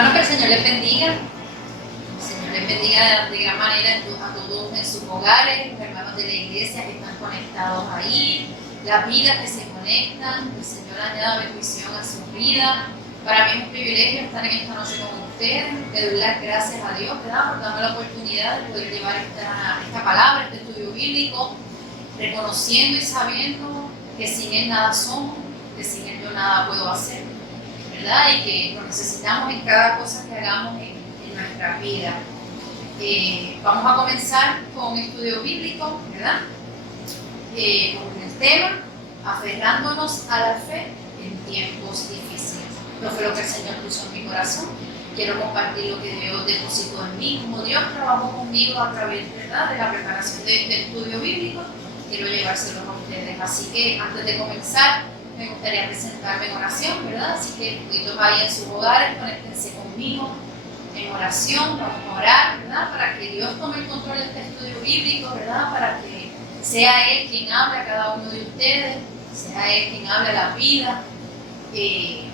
Hermanos, que el Señor les bendiga. El Señor les bendiga de gran manera a todos en sus hogares, los hermanos de la iglesia que están conectados ahí, las vidas que se conectan. El Señor añada bendición a su vida. Para mí es un privilegio estar en esta noche con ustedes. Le doy las gracias a Dios, ¿verdad?, por darme la oportunidad de poder llevar esta palabra, este estudio bíblico, reconociendo y sabiendo que sin Él nada somos, que sin Él yo nada puedo hacer, ¿verdad? Y que lo necesitamos en cada cosa que hagamos en nuestra vida. Vamos a comenzar con un estudio bíblico, ¿verdad? Con el tema, aferrándonos a la fe en tiempos difíciles. Esto fue lo que el Señor puso en mi corazón. Quiero compartir lo que Dios depositó en mí, como Dios trabajó conmigo a través, ¿verdad?, de la preparación de este estudio bíblico. Quiero llevárselo a ustedes. Así que antes de comenzar, me gustaría presentarme en oración, ¿verdad? Así que todos ahí en sus hogares, conéctense conmigo en oración. Vamos a orar, ¿verdad?, para que Dios tome el control de este estudio bíblico, ¿verdad?, para que sea Él quien hable a cada uno de ustedes, sea Él quien hable a la vida, y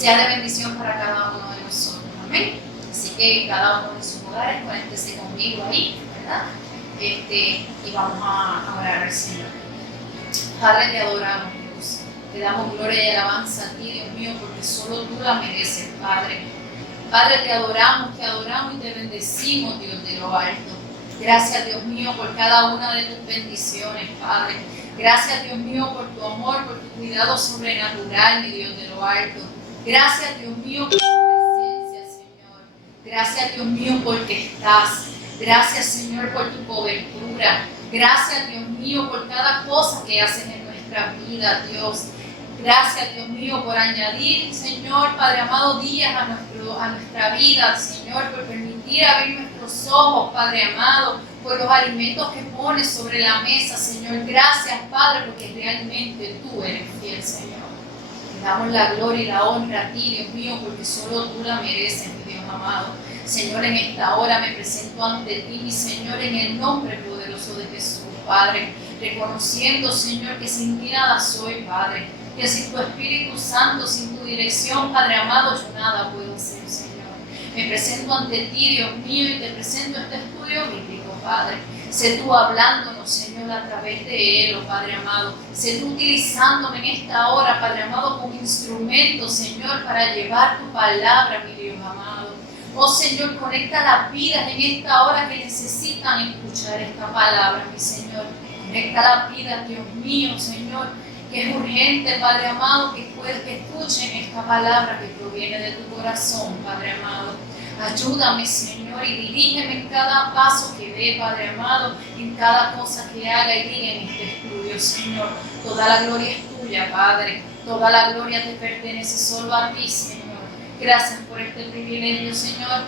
sea de bendición para cada uno de nosotros. Amén. Así que cada uno de sus hogares, conéctense conmigo ahí, ¿verdad? Y vamos a orar al Señor. Padre, te adoramos, Dios. Te damos gloria y alabanza a ti, Dios mío, porque solo tú la mereces, Padre. Padre, te adoramos y te bendecimos, Dios de lo alto. Gracias, Dios mío, por cada una de tus bendiciones, Padre. Gracias, Dios mío, por tu amor, por tu cuidado sobrenatural, mi Dios de lo alto. Gracias, Dios mío, por tu presencia, Señor. Gracias, Dios mío, porque estás. Gracias, Señor, por tu cobertura. Gracias, Dios mío, por cada cosa que haces en nuestra vida, Dios. Gracias, Dios mío, por añadir, Señor, Padre amado, días a nuestra vida, Señor, por permitir abrir nuestros ojos, Padre amado, por los alimentos que pones sobre la mesa, Señor. Gracias, Padre, porque realmente tú eres fiel, Señor. Te damos la gloria y la honra a ti, Dios mío, porque solo tú la mereces, mi Dios amado. Señor, en esta hora me presento ante ti, mi Señor, en el nombre poderoso de Jesús, Padre, reconociendo, Señor, que sin ti nada soy, Padre, que sin tu Espíritu Santo, sin tu dirección, Padre amado, yo nada puedo hacer, Señor. Me presento ante ti, Dios mío, y te presento este estudio bíblico, Padre. Sé tú hablándonos, Señor, a través de él, oh Padre amado. Sé tú utilizándome en esta hora, Padre amado, como instrumento, Señor, para llevar tu palabra, mi Dios amado. Oh Señor, conecta las vidas en esta hora que necesitan escuchar esta palabra, mi Señor. Conecta las vidas, Dios mío, Señor, que es urgente, Padre amado, que escuchen esta palabra que proviene de tu corazón, Padre amado. Ayúdame, Señor, y dirígeme en cada paso que dé, Padre amado, en cada cosa que haga y diga en este estudio, Señor. Toda la gloria es tuya, Padre. Toda la gloria te pertenece solo a ti, Señor. Gracias por este privilegio, Señor.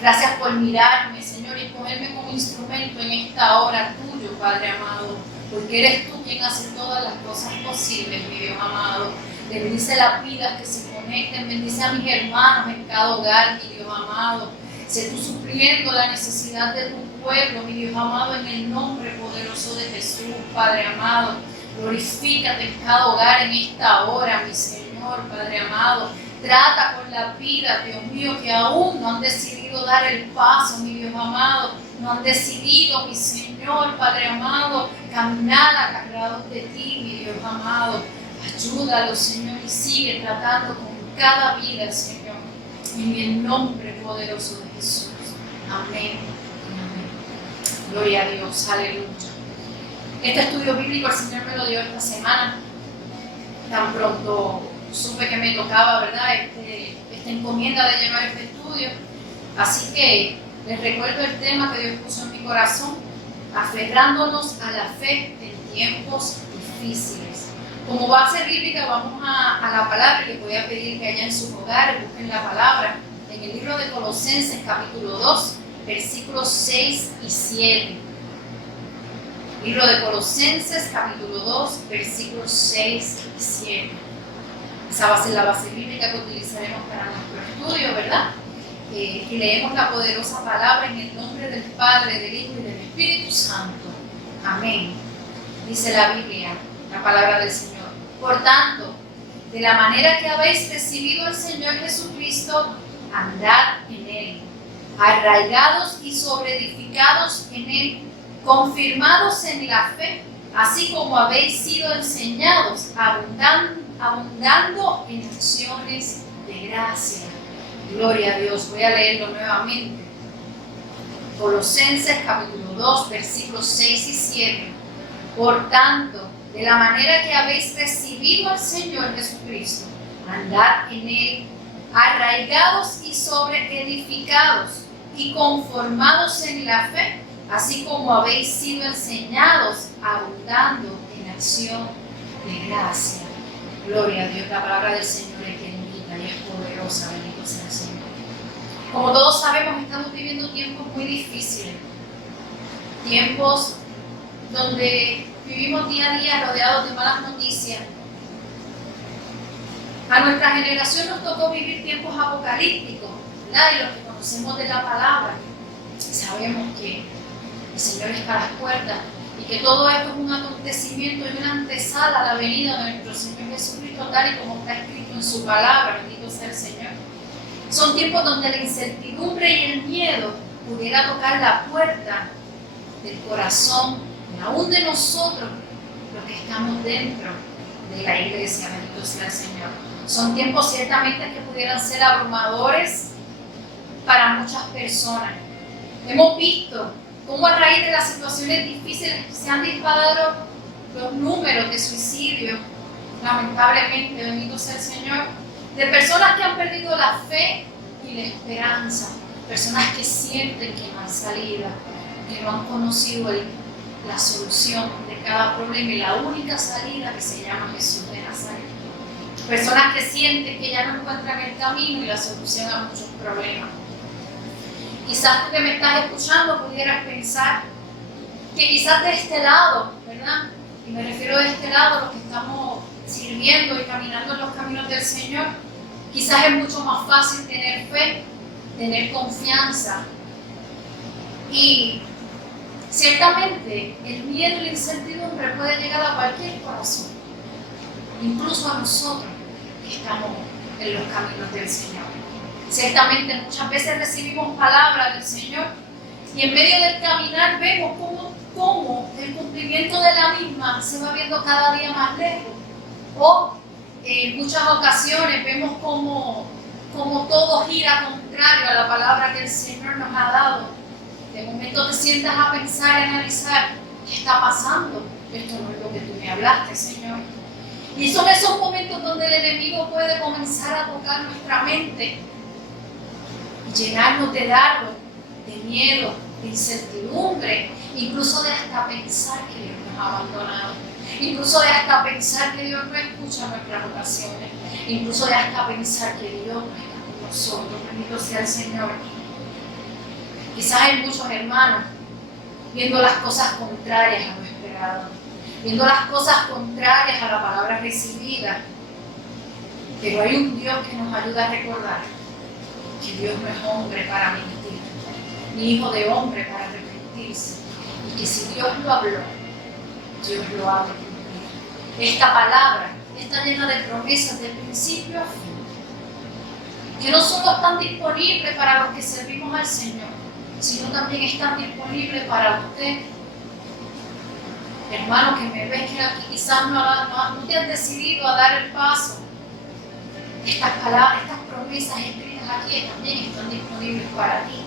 Gracias por mirarme, Señor, y ponerme como instrumento en esta hora tuyo, Padre amado. Porque eres tú quien hace todas las cosas posibles, mi Dios amado. Bendice las vidas que se conecten, bendice a mis hermanos en cada hogar, mi Dios amado. Sé tú supliendo la necesidad de tu pueblo, mi Dios amado, en el nombre poderoso de Jesús, Padre amado. Glorifícate en cada hogar en esta hora, mi Señor, Padre amado. Trata con la vida, Dios mío, que aún no han decidido dar el paso, mi Dios amado. No han decidido, mi Señor, Padre amado, caminar agarrados de ti, mi Dios amado. Ayúdalo, Señor, y sigue tratando con cada vida, Señor, en el nombre poderoso de Jesús. Amén. Amén. Gloria a Dios, aleluya. Este estudio bíblico el Señor me lo dio esta semana. Tan pronto supe que me tocaba, ¿verdad?, esta encomienda de llevar este estudio. Así que les recuerdo el tema que Dios puso en mi corazón: aferrándonos a la fe en tiempos difíciles. Como base bíblica vamos a la palabra, y les voy a pedir que allá en sus hogares busquen la palabra en el libro de Colosenses capítulo 2, versículos 6 y 7. Libro de Colosenses capítulo 2, versículos 6 y 7. Esa va a ser la base bíblica que utilizaremos para nuestro estudio, ¿verdad? Y leemos la poderosa palabra en el nombre del Padre, del Hijo y del Espíritu Santo. Amén. Dice la Biblia, la palabra del Señor. Por tanto, de la manera que habéis recibido al Señor Jesucristo, andad en él, arraigados y sobreedificados en él, confirmados en la fe, así como habéis sido enseñados, abundando en acciones de gracia. Gloria a Dios. Voy a leerlo nuevamente. Colosenses capítulo 2, versículos 6 y 7. Por tanto, de la manera que habéis recibido al Señor Jesucristo, andad en él, arraigados y sobreedificados y conformados en la fe, así como habéis sido enseñados, abundando en acción de gracia. Gloria a Dios. La palabra del Señor es bendita y es poderosa. Bendito sea el Señor. Como todos sabemos, estamos viviendo tiempos muy difíciles, tiempos donde vivimos día a día rodeados de malas noticias. A nuestra generación nos tocó vivir tiempos apocalípticos, ¿verdad? Y los que conocemos de la palabra, sabemos que el Señor está a las puertas y que todo esto es un acontecimiento y una antesala a la venida de nuestro Señor Jesucristo, tal y como está escrito en su palabra. Bendito sea el Señor. Son tiempos donde la incertidumbre y el miedo pudiera tocar la puerta del corazón, aún de nosotros, los que estamos dentro de la iglesia. Bendito sea el Señor. Son tiempos ciertamente que pudieran ser abrumadores para muchas personas. Hemos visto cómo a raíz de las situaciones difíciles se han disparado los números de suicidio, lamentablemente, bendito sea el Señor, de personas que han perdido la fe y la esperanza, personas que sienten que no han salido, que no han conocido la solución de cada problema y la única salida que se llama Jesús de Nazaret. Personas que sienten que ya no encuentran el camino y la solución a muchos problemas. Quizás tú que me estás escuchando pudieras pensar que quizás de este lado, ¿verdad? Y me refiero de este lado a los que estamos sirviendo y caminando en los caminos del Señor, quizás es mucho más fácil tener fe, tener confianza. Y ciertamente el miedo y la incertidumbre puede llegar a cualquier corazón, incluso a nosotros que estamos en los caminos del Señor. Ciertamente muchas veces recibimos palabras del Señor y en medio del caminar vemos cómo el cumplimiento de la misma se va viendo cada día más lejos. O en muchas ocasiones vemos cómo todo gira contrario a la palabra que el Señor nos ha dado. De momento te sientas a pensar y analizar qué está pasando. Esto no es lo que tú me hablaste, Señor. Y son esos momentos donde el enemigo puede comenzar a tocar nuestra mente y llenarnos de dardos, de miedo, de incertidumbre, incluso de hasta pensar que Dios nos ha abandonado, incluso de hasta pensar que Dios no escucha nuestras oraciones, incluso de hasta pensar que Dios no está con nosotros. Bendito sea el Señor. Quizás hay muchos hermanos viendo las cosas contrarias a lo esperado, viendo las cosas contrarias a la palabra recibida, pero hay un Dios que nos ayuda a recordar que Dios no es hombre para mentir, ni hijo de hombre para arrepentirse, y que si Dios lo habló, Dios lo ha de cumplir. Esta palabra está llena de promesas de principio a fin, que no solo están disponibles para los que servimos al Señor, sino también están disponibles para usted, hermano, que me ves que aquí quizás no te has decidido a dar el paso. Estas palabras, estas promesas escritas aquí también están disponibles para ti.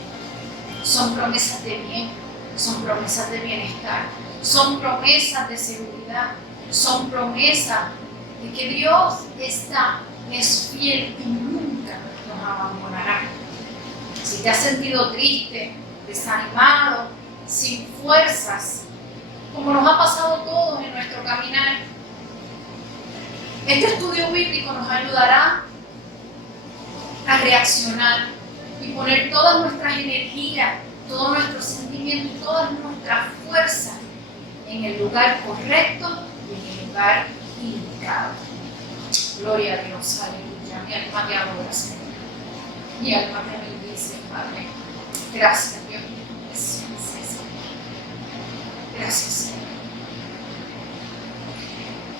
Son promesas de bien, son promesas de bienestar, son promesas de seguridad, son promesas de que Dios es fiel y nunca nos abandonará. Si te has sentido triste, desanimado, sin fuerzas, como nos ha pasado a todos en nuestro caminar, este estudio bíblico nos ayudará a reaccionar y poner todas nuestras energías, todos nuestros sentimientos y todas nuestras fuerzas en el lugar correcto y en el lugar indicado. Gloria a Dios, aleluya. Mi alma te adora, Señor. Mi alma te bendice, Padre. Gracias, Dios mío. Gracias, Señor.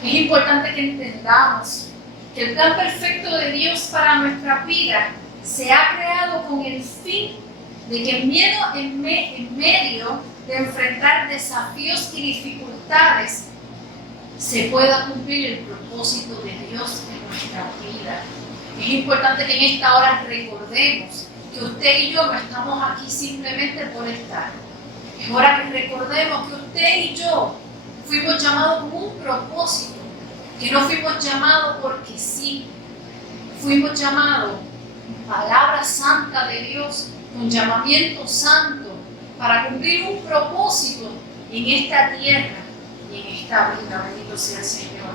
Es importante que entendamos que el plan perfecto de Dios para nuestra vida se ha creado con el fin de que en medio de enfrentar desafíos y dificultades se pueda cumplir el propósito de Dios en nuestra vida. Es importante que en esta hora recordemos que usted y yo no estamos aquí simplemente por estar. Es hora que recordemos que usted y yo fuimos llamados con un propósito, que no fuimos llamados porque sí, fuimos llamados con palabra santa de Dios, con llamamiento santo, para cumplir un propósito en esta tierra y en esta vida. Bendito sea el Señor.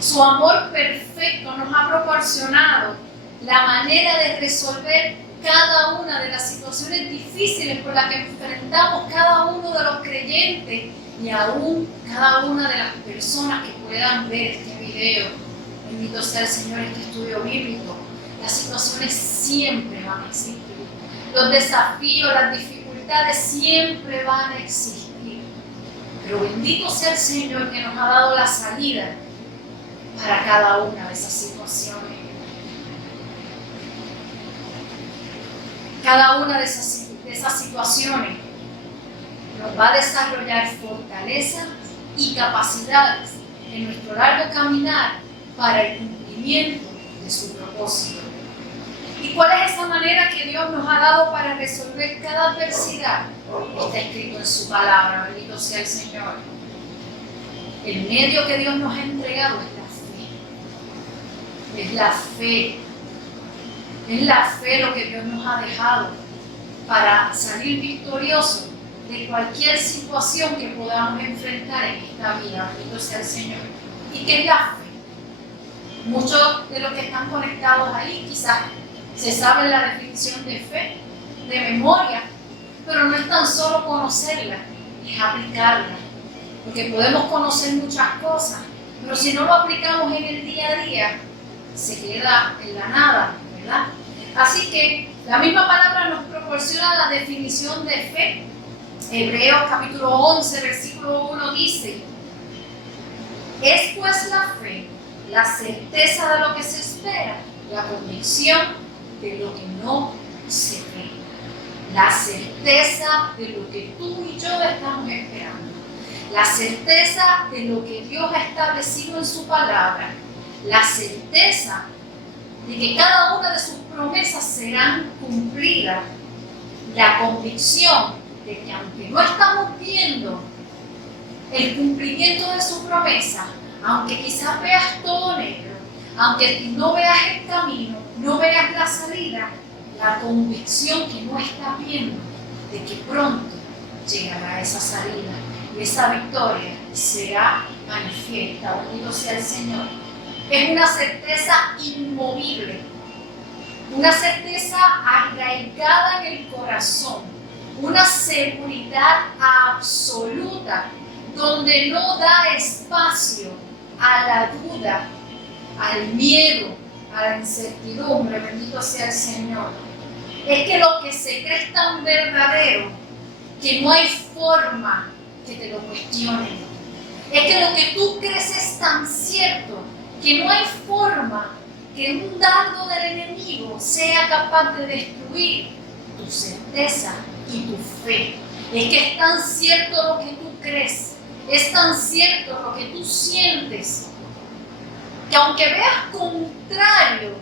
Su amor perfecto nos ha proporcionado la manera de resolver cada una de las situaciones difíciles por las que enfrentamos cada uno de los creyentes y aún cada una de las personas que puedan ver este video. Bendito sea el Señor, este estudio bíblico. Las situaciones siempre van a existir. Los desafíos, las dificultades siempre van a existir. Pero bendito sea el Señor que nos ha dado la salida para cada una de esas situaciones. Cada una de esas situaciones nos va a desarrollar fortaleza y capacidades en nuestro largo caminar para el cumplimiento de su propósito. ¿Y cuál es esa manera que Dios nos ha dado para resolver cada adversidad? Está escrito en su palabra, bendito sea el Señor. El medio que Dios nos ha entregado es la fe. Es la fe. Es la fe lo que Dios nos ha dejado para salir victoriosos de cualquier situación que podamos enfrentar en esta vida. Bendito sea el Señor. ¿Y qué es la fe? Muchos de los que están conectados ahí quizás se saben la definición de fe, de memoria, pero no es tan solo conocerla, es aplicarla. Porque podemos conocer muchas cosas, pero si no lo aplicamos en el día a día, se queda en la nada, ¿verdad? Así que la misma palabra nos proporciona la definición de fe. Hebreos capítulo 11, versículo 1 dice: es pues la fe, la certeza de lo que se espera, la convicción de lo que no se ve. La certeza de lo que tú y yo estamos esperando. La certeza de lo que Dios ha establecido en su palabra. La certeza de que cada una de sus promesas serán cumplidas. La convicción de que aunque no estamos viendo el cumplimiento de su promesa, aunque quizás veas todo negro, aunque no veas el camino, no veas la salida, la convicción que no estás viendo de que pronto llegará esa salida y esa victoria será manifiesta. Bendito sea el Señor. Es una certeza inmovible, una certeza arraigada en el corazón, una seguridad absoluta donde no da espacio a la duda, al miedo, a la incertidumbre. Bendito sea el Señor. Es que lo que se cree es tan verdadero que no hay forma que te lo cuestionen. Es que lo que tú crees es tan cierto que no hay forma que un dardo del enemigo sea capaz de destruir tu certeza y tu fe. Es que es tan cierto lo que tú crees, es tan cierto lo que tú sientes, que aunque veas contrario,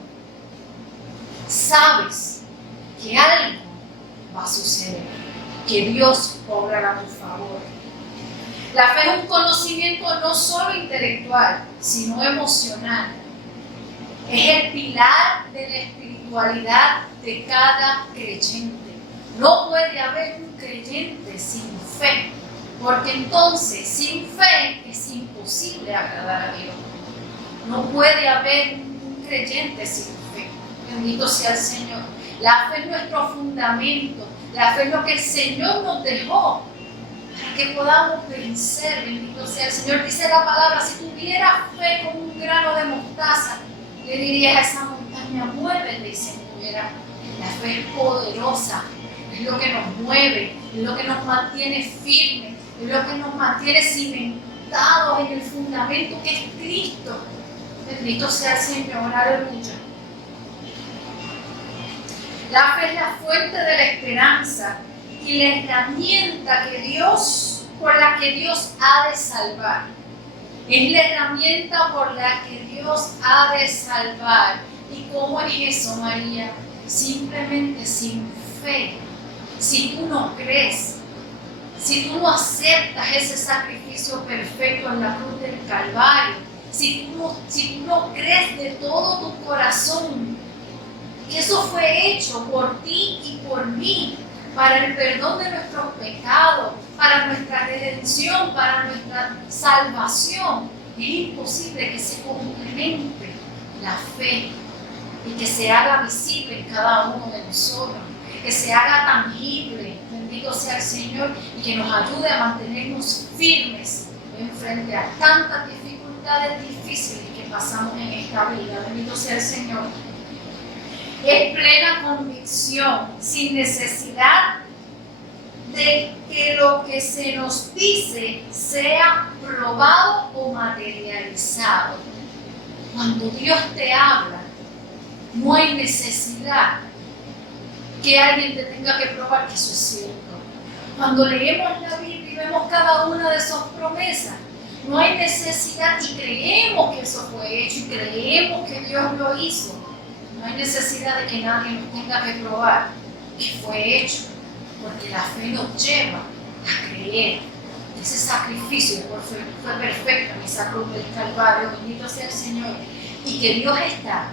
sabes que algo va a suceder, que Dios obrará a tu favor. La fe es un conocimiento no solo intelectual, sino emocional. Es el pilar de la espiritualidad de cada creyente. No puede haber un creyente sin fe, porque entonces sin fe es imposible agradar a Dios. No puede haber un creyente sin fe. Bendito sea el Señor. La fe es nuestro fundamento. La fe es lo que el Señor nos dejó para que podamos vencer. Bendito sea el Señor. Dice la palabra: si tuvieras fe como un grano de mostaza, le dirías a esa montaña: muévete, y se moverá. La fe es poderosa. Es lo que nos mueve, es lo que nos mantiene firmes, es lo que nos mantiene cimentados en el fundamento que es Cristo. Bendito sea el Señor, aleluya. La fe es la fuente de la esperanza y la herramienta por la que Dios ha de salvar. Es la herramienta por la que Dios ha de salvar. ¿Y cómo es eso, María? Simplemente sin fe. Si tú no crees, si tú no aceptas ese sacrificio perfecto en la cruz del Calvario, si tú no crees de todo tu corazón que eso fue hecho por ti y por mí, para el perdón de nuestros pecados, para nuestra redención, para nuestra salvación, es imposible que se complemente la fe y que se haga visible en cada uno de nosotros, que se haga tangible, bendito sea el Señor, y que nos ayude a mantenernos firmes en frente a tantas dificultades difíciles que pasamos en esta vida. Bendito sea el Señor. Es plena convicción, sin necesidad de que lo que se nos dice sea probado o materializado. Cuando Dios te habla, no hay necesidad que alguien te tenga que probar que eso es cierto. Cuando leemos la Biblia y vemos cada una de sus promesas, no hay necesidad y creemos que eso fue hecho y creemos que Dios lo hizo. No hay necesidad de que nadie nos tenga que probar que fue hecho, porque la fe nos lleva a creer. Ese sacrificio fue perfecto en esa cruz del Calvario, bendito sea el Señor, y que Dios está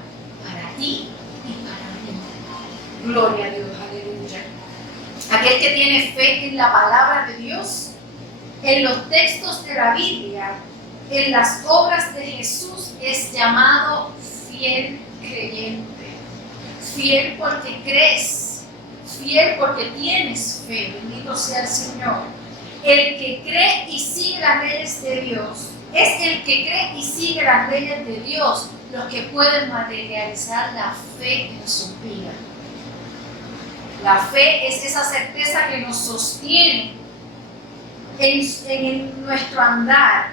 para ti y para mí. Gloria a Dios, aleluya. Aquel que tiene fe en la palabra de Dios, en los textos de la Biblia, en las obras de Jesús, es llamado fiel creyente. Fiel porque crees, fiel porque tienes fe, bendito sea el Señor. El que cree y sigue las leyes de Dios, es el que cree y sigue las leyes de Dios los que pueden materializar la fe en su vida. La fe es esa certeza que nos sostiene en nuestro andar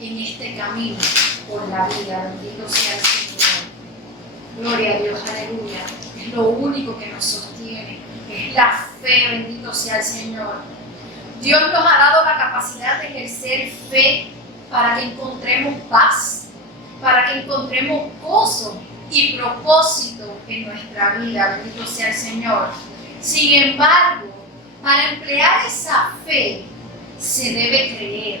en este camino por la vida, bendito sea el Señor. Gloria a Dios, aleluya. Es lo único que nos sostiene. Es la fe, bendito sea el Señor. Dios nos ha dado la capacidad de ejercer fe para que encontremos paz, para que encontremos gozo y propósito en nuestra vida, bendito sea el Señor. Sin embargo, para emplear esa fe, se debe creer.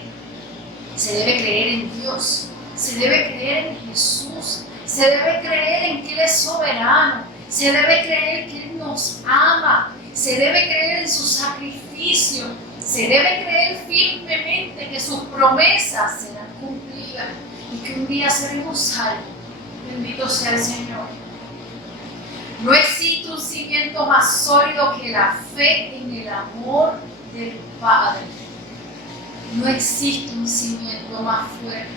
Se debe creer en Dios, se debe creer en Jesús. Se debe creer en que Él es soberano, se debe creer que Él nos ama, se debe creer en su sacrificio, se debe creer firmemente que sus promesas serán cumplidas y que un día seremos salvos. Bendito sea el Señor. No existe un cimiento más sólido que la fe en el amor del Padre. No existe un cimiento más fuerte.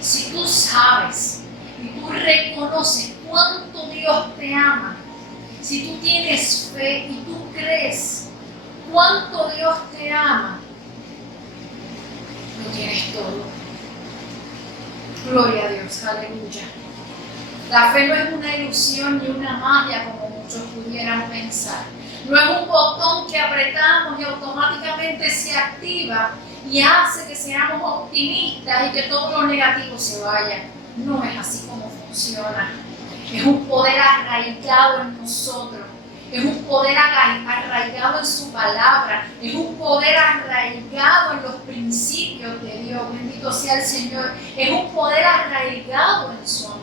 Si tú sabes y tú reconoces cuánto Dios te ama, si tú tienes fe y tú crees cuánto Dios te ama, lo tienes todo. Gloria a Dios, aleluya. La fe no es una ilusión ni una magia como muchos pudieran pensar. No es un botón que apretamos y automáticamente se activa y hace que seamos optimistas y que todo lo negativo se vaya. No es así como funciona. Es un poder arraigado en nosotros. Es un poder arraigado en su palabra. Es un poder arraigado en los principios de Dios. Bendito sea el Señor. Es un poder arraigado en su amor.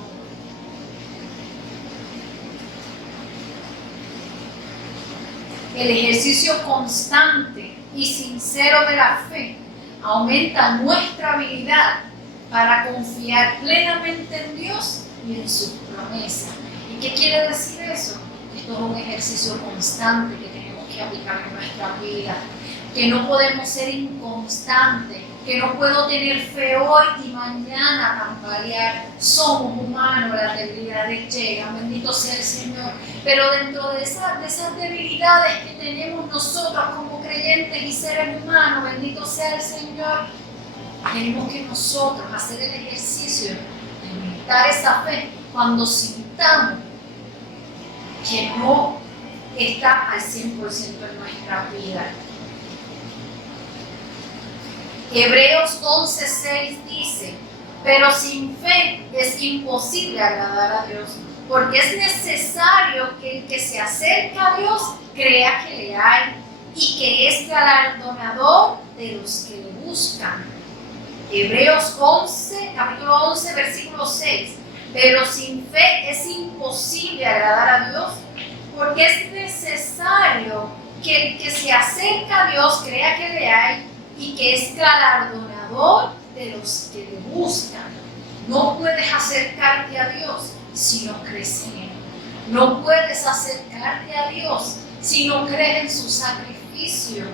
El ejercicio constante y sincero de la fe aumenta nuestra habilidad para confiar plenamente en Dios y en sus promesas. ¿Y qué quiere decir eso? Esto es un ejercicio constante que tenemos que aplicar en nuestra vida, que no podemos ser inconstantes, que no puedo tener fe hoy y mañana tambalear. Somos humanos, las debilidades llegan, bendito sea el Señor. Pero dentro de esas debilidades que tenemos nosotros como creyentes y seres humanos, bendito sea el Señor, tenemos que nosotros hacer el ejercicio de meditar esa fe cuando sintamos que no está al 100% en nuestra vida. Hebreos 11:6 dice: pero sin fe es imposible agradar a Dios, porque es necesario que el que se acerca a Dios crea que le hay y que es galardonador de los que le buscan. Hebreos 11, capítulo 11, versículo 6. Pero sin fe es imposible agradar a Dios, porque es necesario que el que se acerca a Dios crea que le hay y que es galardonador de los que le buscan. No puedes acercarte a Dios si no crees en Él. No puedes acercarte a Dios si no crees en su sacrificio.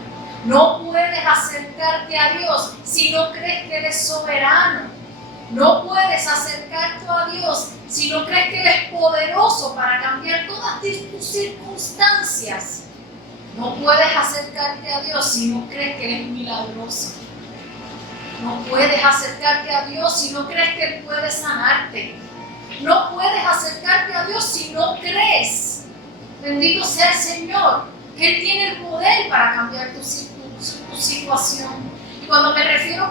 No puedes acercarte a Dios si no crees que Él es soberano. No puedes acercarte a Dios si no crees que Él es poderoso para cambiar todas tus circunstancias. No puedes acercarte a Dios si no crees que Él es milagroso. No puedes acercarte a Dios si no crees que Él puede sanarte. No puedes acercarte a Dios si no crees, bendito sea el Señor, que Él tiene el poder para cambiar tu situación. Y cuando me refiero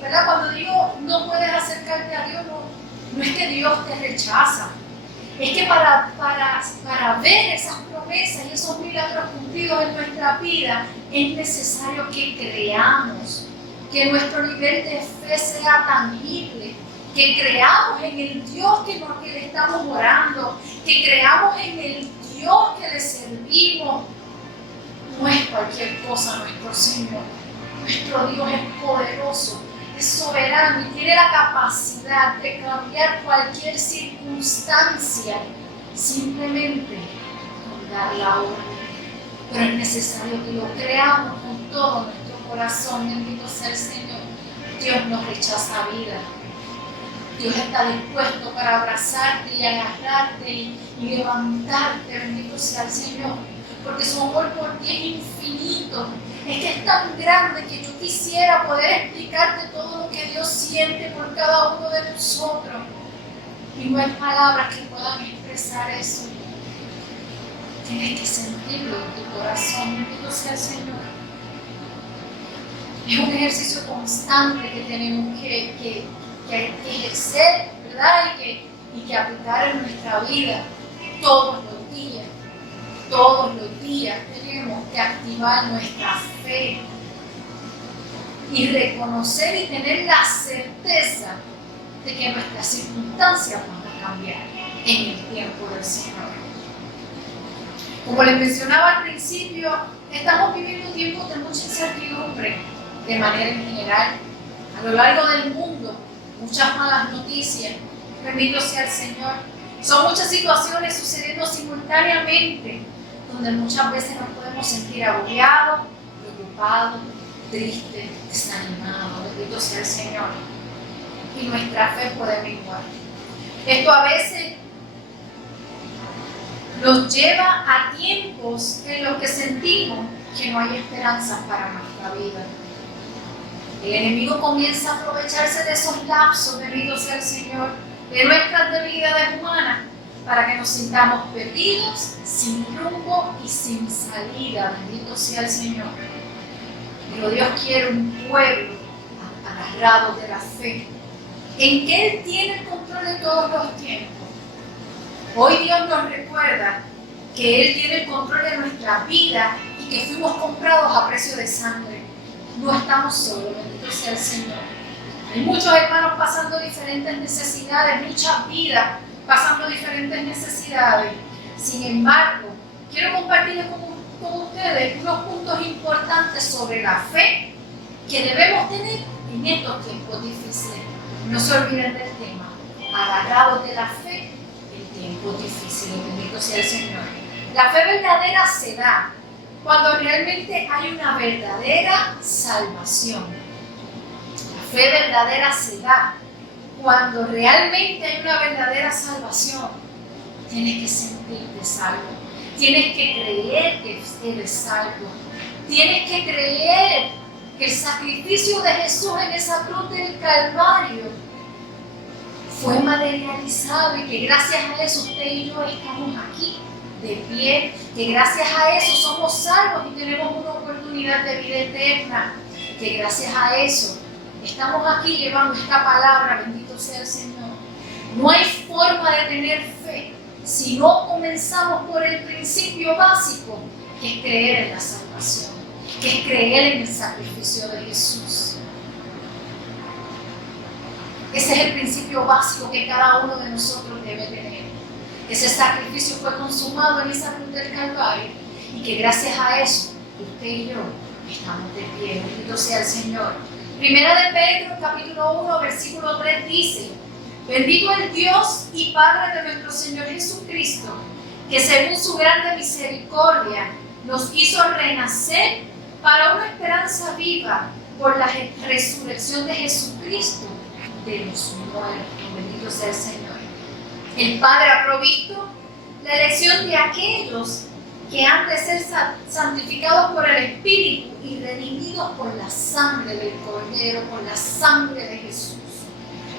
¿verdad? Cuando digo no puedes acercarte a Dios, no es que Dios te rechaza. Es que para ver esas promesas y esos milagros cumplidos en nuestra vida, es necesario que creamos, que nuestro nivel de fe sea tangible, que creamos en el Dios que le estamos orando, que creamos en el Dios que le servimos. No es cualquier cosa nuestro Señor. Nuestro Dios es poderoso, es soberano y tiene la capacidad de cambiar cualquier circunstancia simplemente con dar la orden. Pero es necesario que lo creamos con todo nuestro corazón. Bendito sea el Señor. Dios no rechaza vida. Dios está dispuesto para abrazarte y agarrarte y levantarte. Bendito sea el Señor. Porque su amor por ti es infinito. Es que es tan grande que yo quisiera poder explicarte todo lo que Dios siente por cada uno de nosotros. Y no hay palabras que puedan expresar eso. Tienes que sentirlo en tu corazón. Bendito sea el Señor. Es un ejercicio constante que tenemos que ejercer, ¿verdad? Y que aplicar en nuestra vida todos los días. Todos los días tenemos que activar nuestra fe y reconocer y tener la certeza de que nuestras circunstancias van a cambiar en el tiempo del Señor. Como les mencionaba al principio, estamos viviendo tiempos de mucha incertidumbre de manera en general. A lo largo del mundo, muchas malas noticias. Bendito sea el Señor. Son muchas situaciones sucediendo simultáneamente, donde muchas veces nos podemos sentir agobiados, preocupados, tristes, desanimados. Bendito sea el Señor. Y nuestra fe puede menguar. Esto a veces nos lleva a tiempos en los que sentimos que no hay esperanza para nuestra vida. El enemigo comienza a aprovecharse de esos lapsos, bendito sea el Señor, de nuestras debilidades humanas, para que nos sintamos perdidos, sin rumbo y sin salida. Bendito sea el Señor. Pero Dios quiere un pueblo agarrado de la fe, en que Él tiene el control de todos los tiempos. Hoy Dios nos recuerda que Él tiene el control de nuestra vida y que fuimos comprados a precio de sangre. No estamos solos, bendito sea el Señor. Hay muchos hermanos pasando diferentes necesidades, muchas vidas pasando diferentes necesidades. Sin embargo, quiero compartirles con ustedes unos puntos importantes sobre la fe que debemos tener en estos tiempos difíciles. No se olviden del tema, agarrados de la fe en tiempos difíciles. Bendito sea el Señor. La fe verdadera se da cuando realmente hay una verdadera salvación. La fe verdadera se da cuando realmente hay una verdadera salvación. Tienes que sentirte salvo. Tienes que creer que eres salvo. Tienes que creer que el sacrificio de Jesús en esa cruz del Calvario fue materializado y que gracias a eso usted y yo estamos aquí de pie, que gracias a eso somos salvos y tenemos una oportunidad de vida eterna, que gracias a eso estamos aquí llevando esta palabra, bendito sea el Señor. No hay forma de tener fe si no comenzamos por el principio básico, que es creer en la salvación, que es creer en el sacrificio de Jesús. Ese es el principio básico que cada uno de nosotros debe tener. Ese sacrificio fue consumado en esa cruz del Calvario y que gracias a eso, usted y yo estamos de pie. Bendito sea el Señor. Primera de Pedro, capítulo 1, versículo 3 dice: bendito el Dios y Padre de nuestro Señor Jesucristo, que según su grande misericordia nos hizo renacer para una esperanza viva por la resurrección de Jesucristo de los muertos. Bendito sea el Señor. El Padre ha provisto la elección de aquellos que han de ser santificados por el Espíritu y redimidos por la sangre del Cordero, por la sangre de Jesús.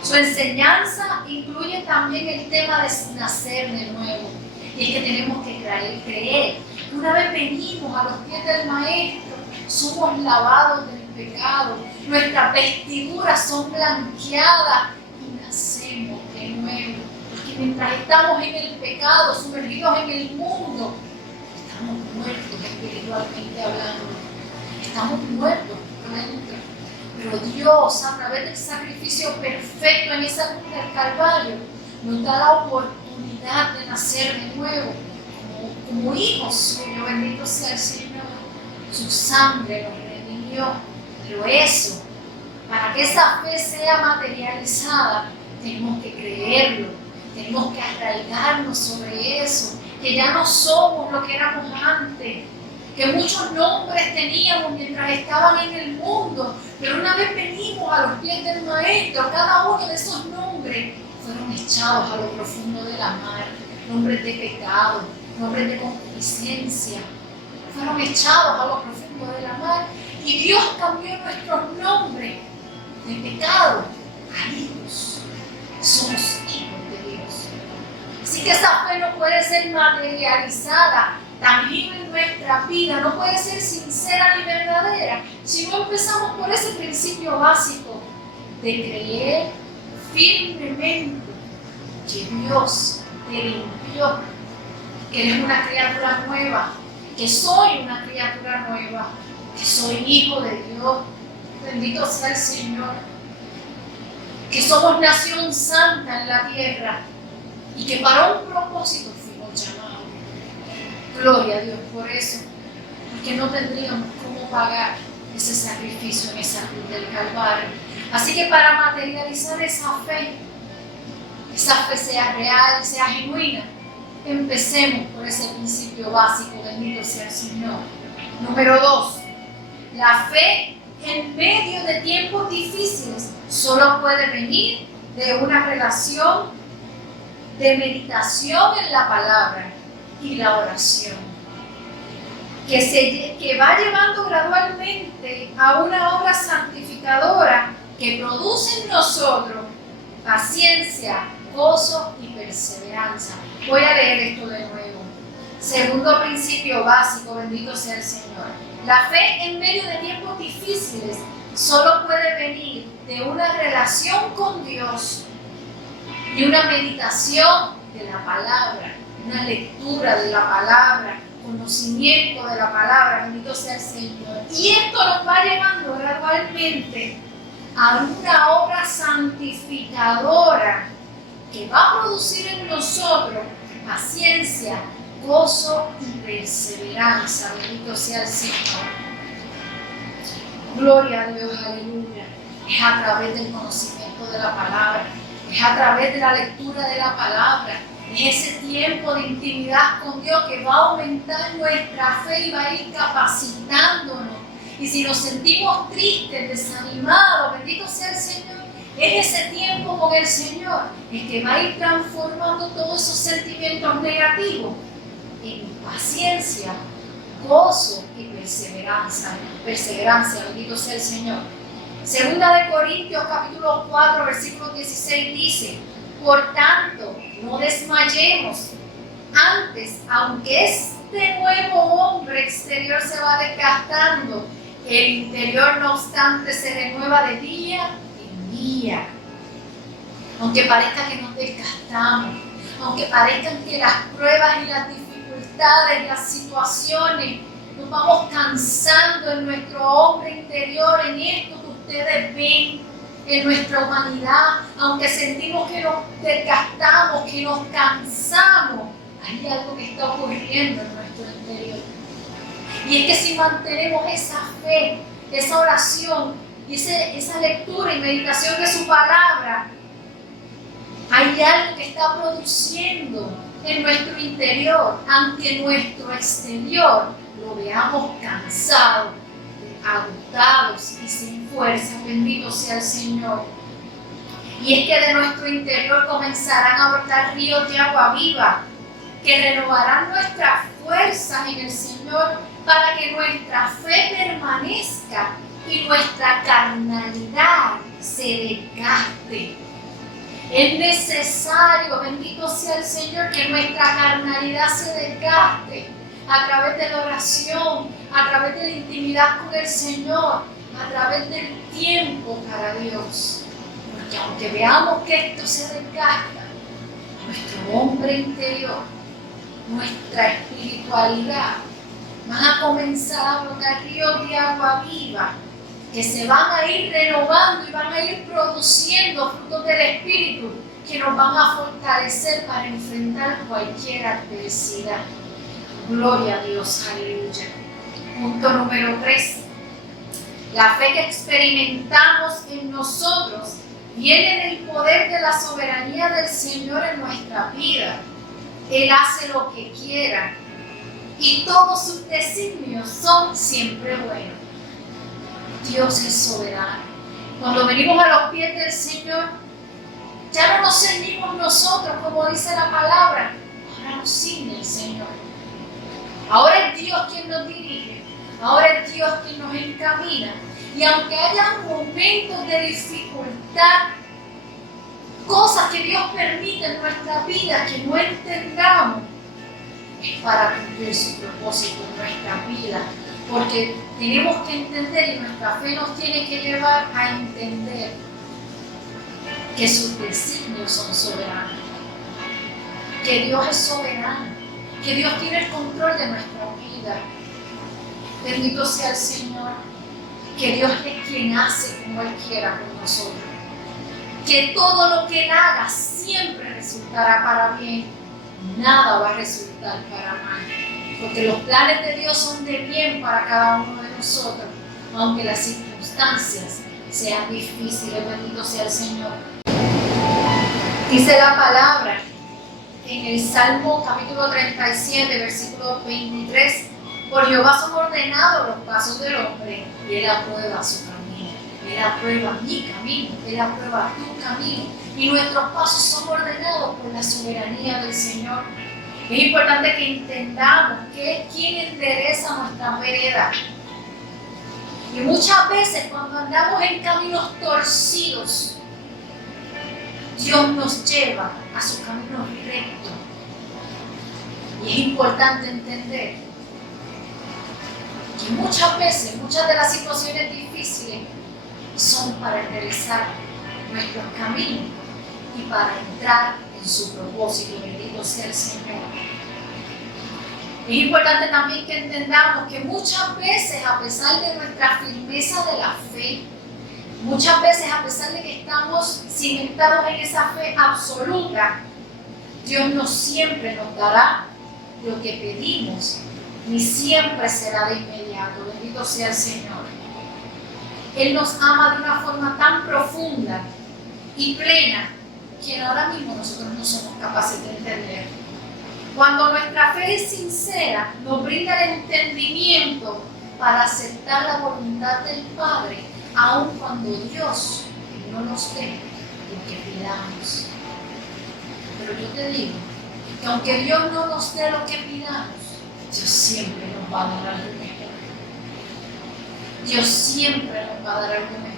Su enseñanza incluye también el tema de nacer de nuevo. Y es que tenemos que creer que una vez venimos a los pies del Maestro, somos lavados del pecado, nuestras vestiduras son blanqueadas y nacemos de nuevo. Porque mientras estamos en el pecado, sumergidos en el mundo, estamos muertos espiritualmente hablando. Estamos muertos por dentro. Pero Dios, a través del sacrificio perfecto en esa cruz del Calvario, nos da la oportunidad de nacer de nuevo como hijos suyos. Bendito sea el Señor. Su sangre nos redimió. Pero eso, para que esa fe sea materializada, tenemos que creerlo, tenemos que arraigarnos sobre eso, que ya no somos lo que éramos antes, que muchos nombres teníamos mientras estaban en el mundo, pero una vez venimos a los pies del Maestro, cada uno de esos nombres fueron echados a lo profundo de la mar, nombres de pecado, nombres de concupiscencia, fueron echados a lo profundo de la mar. Y Dios cambió nuestros nombres de pecado a hijos. Somos hijos de Dios. Así que esa fe no puede ser materializada, tangible en nuestra vida, no puede ser sincera ni verdadera si no empezamos por ese principio básico de creer firmemente que Dios te limpió, que eres una criatura nueva, que soy una criatura nueva, que soy hijo de Dios, bendito sea el Señor, que somos nación santa en la tierra y que para un propósito fuimos llamados. Gloria a Dios por eso, porque no tendríamos cómo pagar ese sacrificio en esa cruz del Calvario. Así que para materializar esa fe sea real, sea genuina, empecemos por ese principio básico, bendito sea el Señor. Número 2. La fe en medio de tiempos difíciles solo puede venir de una relación de meditación en la palabra y la oración, que va llevando gradualmente a una obra santificadora que produce en nosotros paciencia, gozo y perseverancia. Voy a leer esto de nuevo. Segundo principio básico, bendito sea el Señor. La fe en medio de tiempos difíciles solo puede venir de una relación con Dios y una meditación de la palabra, una lectura de la palabra, conocimiento de la palabra, bendito sea el Señor. Y esto nos va llevando gradualmente a una obra santificadora que va a producir en nosotros paciencia, gozo y perseverancia. Bendito sea el Señor. Gloria a Dios, aleluya. Es a través del conocimiento de la palabra, es a través de la lectura de la palabra, es ese tiempo de intimidad con Dios que va a aumentar nuestra fe y va a ir capacitándonos. Y si nos sentimos tristes, desanimados, bendito sea el Señor, es ese tiempo con el Señor el que va a ir transformando todos esos sentimientos negativos en paciencia, gozo y perseverancia. Bendito sea el Señor. Segunda de Corintios capítulo 4 versículo 16 dice: por tanto, no desmayemos, Antes, aunque este nuevo hombre exterior se va desgastando, el interior no obstante se renueva de día en día. Aunque parezca que nos desgastamos, aunque parezcan que las pruebas y las dificultades, las situaciones, nos vamos cansando en nuestro hombre interior, en esto que ustedes ven, en nuestra humanidad, aunque sentimos que nos desgastamos, que nos cansamos, hay algo que está ocurriendo en nuestro interior. Y es que si mantenemos esa fe, esa oración y esa lectura y meditación de su palabra, hay algo que está produciendo en nuestro interior, aunque nuestro exterior lo veamos cansado, agotados y sin fuerza. Bendito sea el Señor. Y es que de nuestro interior comenzarán a brotar ríos de agua viva que renovarán nuestras fuerzas en el Señor para que nuestra fe permanezca y nuestra carnalidad se desgaste. Es necesario, bendito sea el Señor, que nuestra carnalidad se desgaste a través de la oración, a través de la intimidad con el Señor, a través del tiempo para Dios. Porque aunque veamos que esto se desgasta, nuestro hombre interior, nuestra espiritualidad, van a comenzar a brotar ríos de agua viva que se van a ir renovando y van a ir produciendo frutos del Espíritu que nos van a fortalecer para enfrentar cualquier adversidad. Gloria a Dios, aleluya. Punto número 3. La fe que experimentamos en nosotros viene del poder de la soberanía del Señor en nuestra vida. Él hace lo que quiera y todos sus designios son siempre buenos. Dios es soberano. Cuando venimos a los pies del Señor, ya no nos ceñimos nosotros, como dice la palabra, ahora nos ciñe el Señor. Ahora es Dios quien nos dirige, ahora es Dios quien nos encamina. Y aunque haya momentos de dificultad, cosas que Dios permite en nuestra vida que no entendamos, es para cumplir su propósito en nuestra vida. Porque tenemos que entender y nuestra fe nos tiene que llevar a entender que sus designios son soberanos, que Dios es soberano, que Dios tiene el control de nuestra vida. Bendito sea el Señor, que Dios es quien hace como Él quiera con nosotros, que todo lo que Él haga siempre resultará para bien, nada va a resultar para mal. Porque los planes de Dios son de bien para cada uno de nosotros, aunque las circunstancias sean difíciles. Bendito sea el Señor. Dice la palabra en el Salmo capítulo 37, versículo 23, por Jehová son ordenados los pasos del hombre, y Él aprueba su camino. Él aprueba mi camino, Él aprueba tu camino, y nuestros pasos son ordenados por la soberanía del Señor. Es importante que entendamos que es quien endereza nuestras veredas. Y muchas veces cuando andamos en caminos torcidos, Dios nos lleva a su camino recto. Y es importante entender que muchas veces, muchas de las situaciones difíciles son para enderezar nuestros caminos y para entrar en su propósito. Bendito sea el Señor. Es importante también que entendamos que muchas veces, a pesar de nuestra firmeza de la fe, muchas veces, a pesar de que estamos cimentados en esa fe absoluta, Dios no siempre nos dará lo que pedimos, ni siempre será de inmediato. Bendito sea el Señor. Él nos ama de una forma tan profunda y plena que ahora mismo nosotros no somos capaces de entender. Cuando nuestra fe es sincera, nos brinda el entendimiento para aceptar la voluntad del Padre, aun cuando Dios no nos dé lo que pidamos. Pero yo te digo que aunque Dios no nos dé lo que pidamos, Dios siempre nos va a dar algo mejor. Dios siempre nos va a dar algo mejor.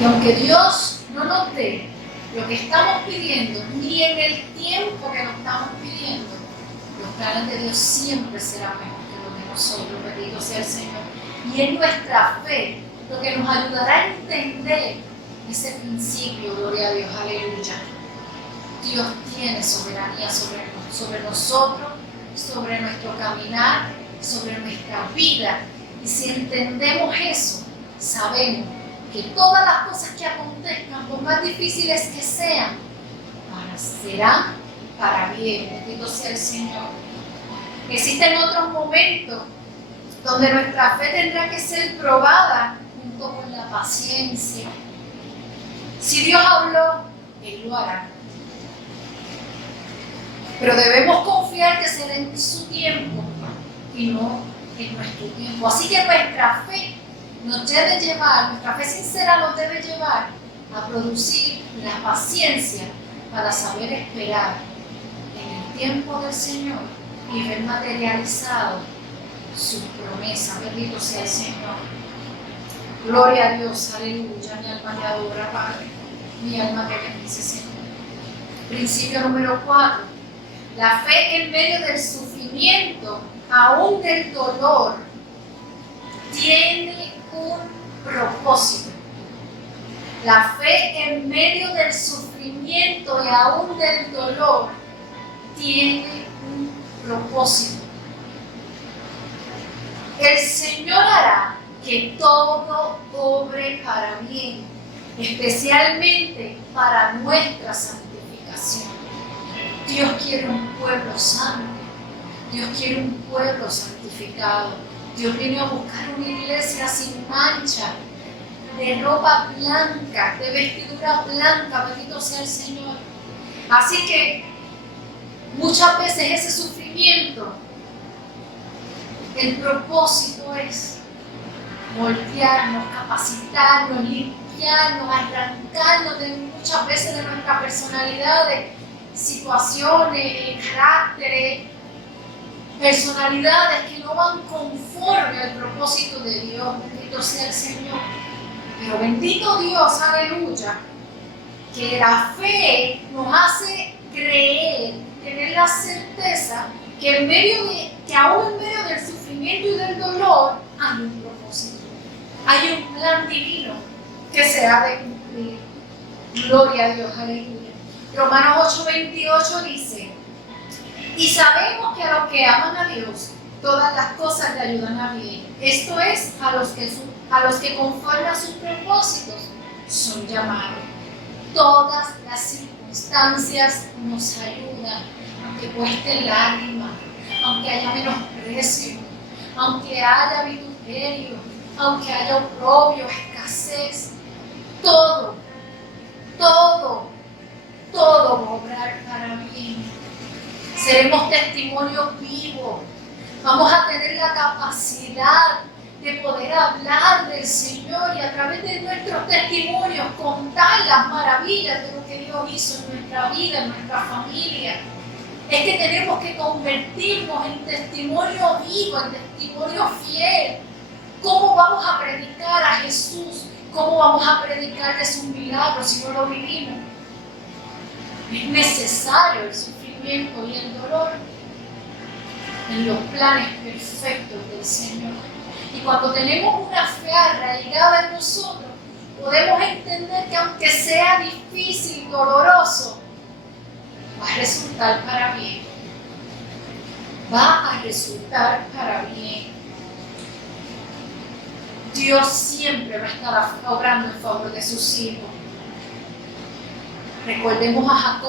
Y aunque Dios no nos dé lo que estamos pidiendo, ni en el tiempo que lo estamos pidiendo, los planes de Dios siempre serán mejor que los de nosotros, bendito sea el Señor. Y es nuestra fe lo que nos ayudará a entender ese principio, gloria a Dios, aleluya. Dios tiene soberanía sobre nosotros, sobre nuestro caminar, sobre nuestra vida. Y si entendemos eso, sabemos que todas las cosas que acontezcan, por más difíciles que sean, serán para bien. Bendito sea el Señor. Existen otros momentos donde nuestra fe tendrá que ser probada junto con la paciencia. Si Dios habló, Él lo hará. Pero debemos confiar que será en su tiempo y no en nuestro tiempo. Así que nuestra fe nuestra fe sincera nos debe llevar a producir la paciencia para saber esperar en el tiempo del Señor y ver materializado sus promesas. Bendito sea el Señor. Gloria a Dios, aleluya. Mi alma te adora, Padre. Mi alma te bendice, Señor. Principio número 4. La fe en medio del sufrimiento, aún del dolor, tiene un propósito. La fe en medio del sufrimiento y aún del dolor tiene un propósito. El Señor hará que todo obre para bien, especialmente para nuestra santificación. Dios quiere un pueblo santo. Dios quiere un pueblo santificado. Dios viene a buscar una iglesia sin mancha, de ropa blanca, de vestidura blanca. Bendito sea el Señor. Así que muchas veces ese sufrimiento, el propósito es moldearnos, capacitarnos, limpiarnos, arrancarnos muchas veces de nuestra personalidad, de situaciones, caracteres, personalidades que no van conforme al propósito de Dios. Bendito sea el Señor. Pero bendito Dios, aleluya, que la fe nos hace creer, tener la certeza que aún en medio del sufrimiento y del dolor hay un propósito, hay un plan divino que se ha de cumplir. Gloria a Dios, aleluya. Romanos 8:28 dice: y sabemos que a los que aman a Dios, todas las cosas le ayudan a bien. Esto es, a los que conforme a sus propósitos son llamados. Todas las circunstancias nos ayudan, aunque cueste lágrimas, aunque haya menosprecio, aunque haya vituperio, aunque haya oprobio, escasez. Todo va a obrar para bien. Seremos testimonios vivos. Vamos a tener la capacidad de poder hablar del Señor y a través de nuestros testimonios contar las maravillas de lo que Dios hizo en nuestra vida, en nuestra familia. Es que tenemos que convertirnos en testimonio vivo, en testimonio fiel. ¿Cómo vamos a predicar a Jesús? ¿Cómo vamos a predicar de sus milagros si no lo vivimos? Es necesario el sufrimiento y el dolor en los planes perfectos del Señor. Y cuando tenemos una fe arraigada en nosotros, podemos entender que aunque sea difícil, doloroso, va a resultar para bien. Va a resultar para bien. Dios siempre va a estar obrando en favor de sus hijos. Recordemos a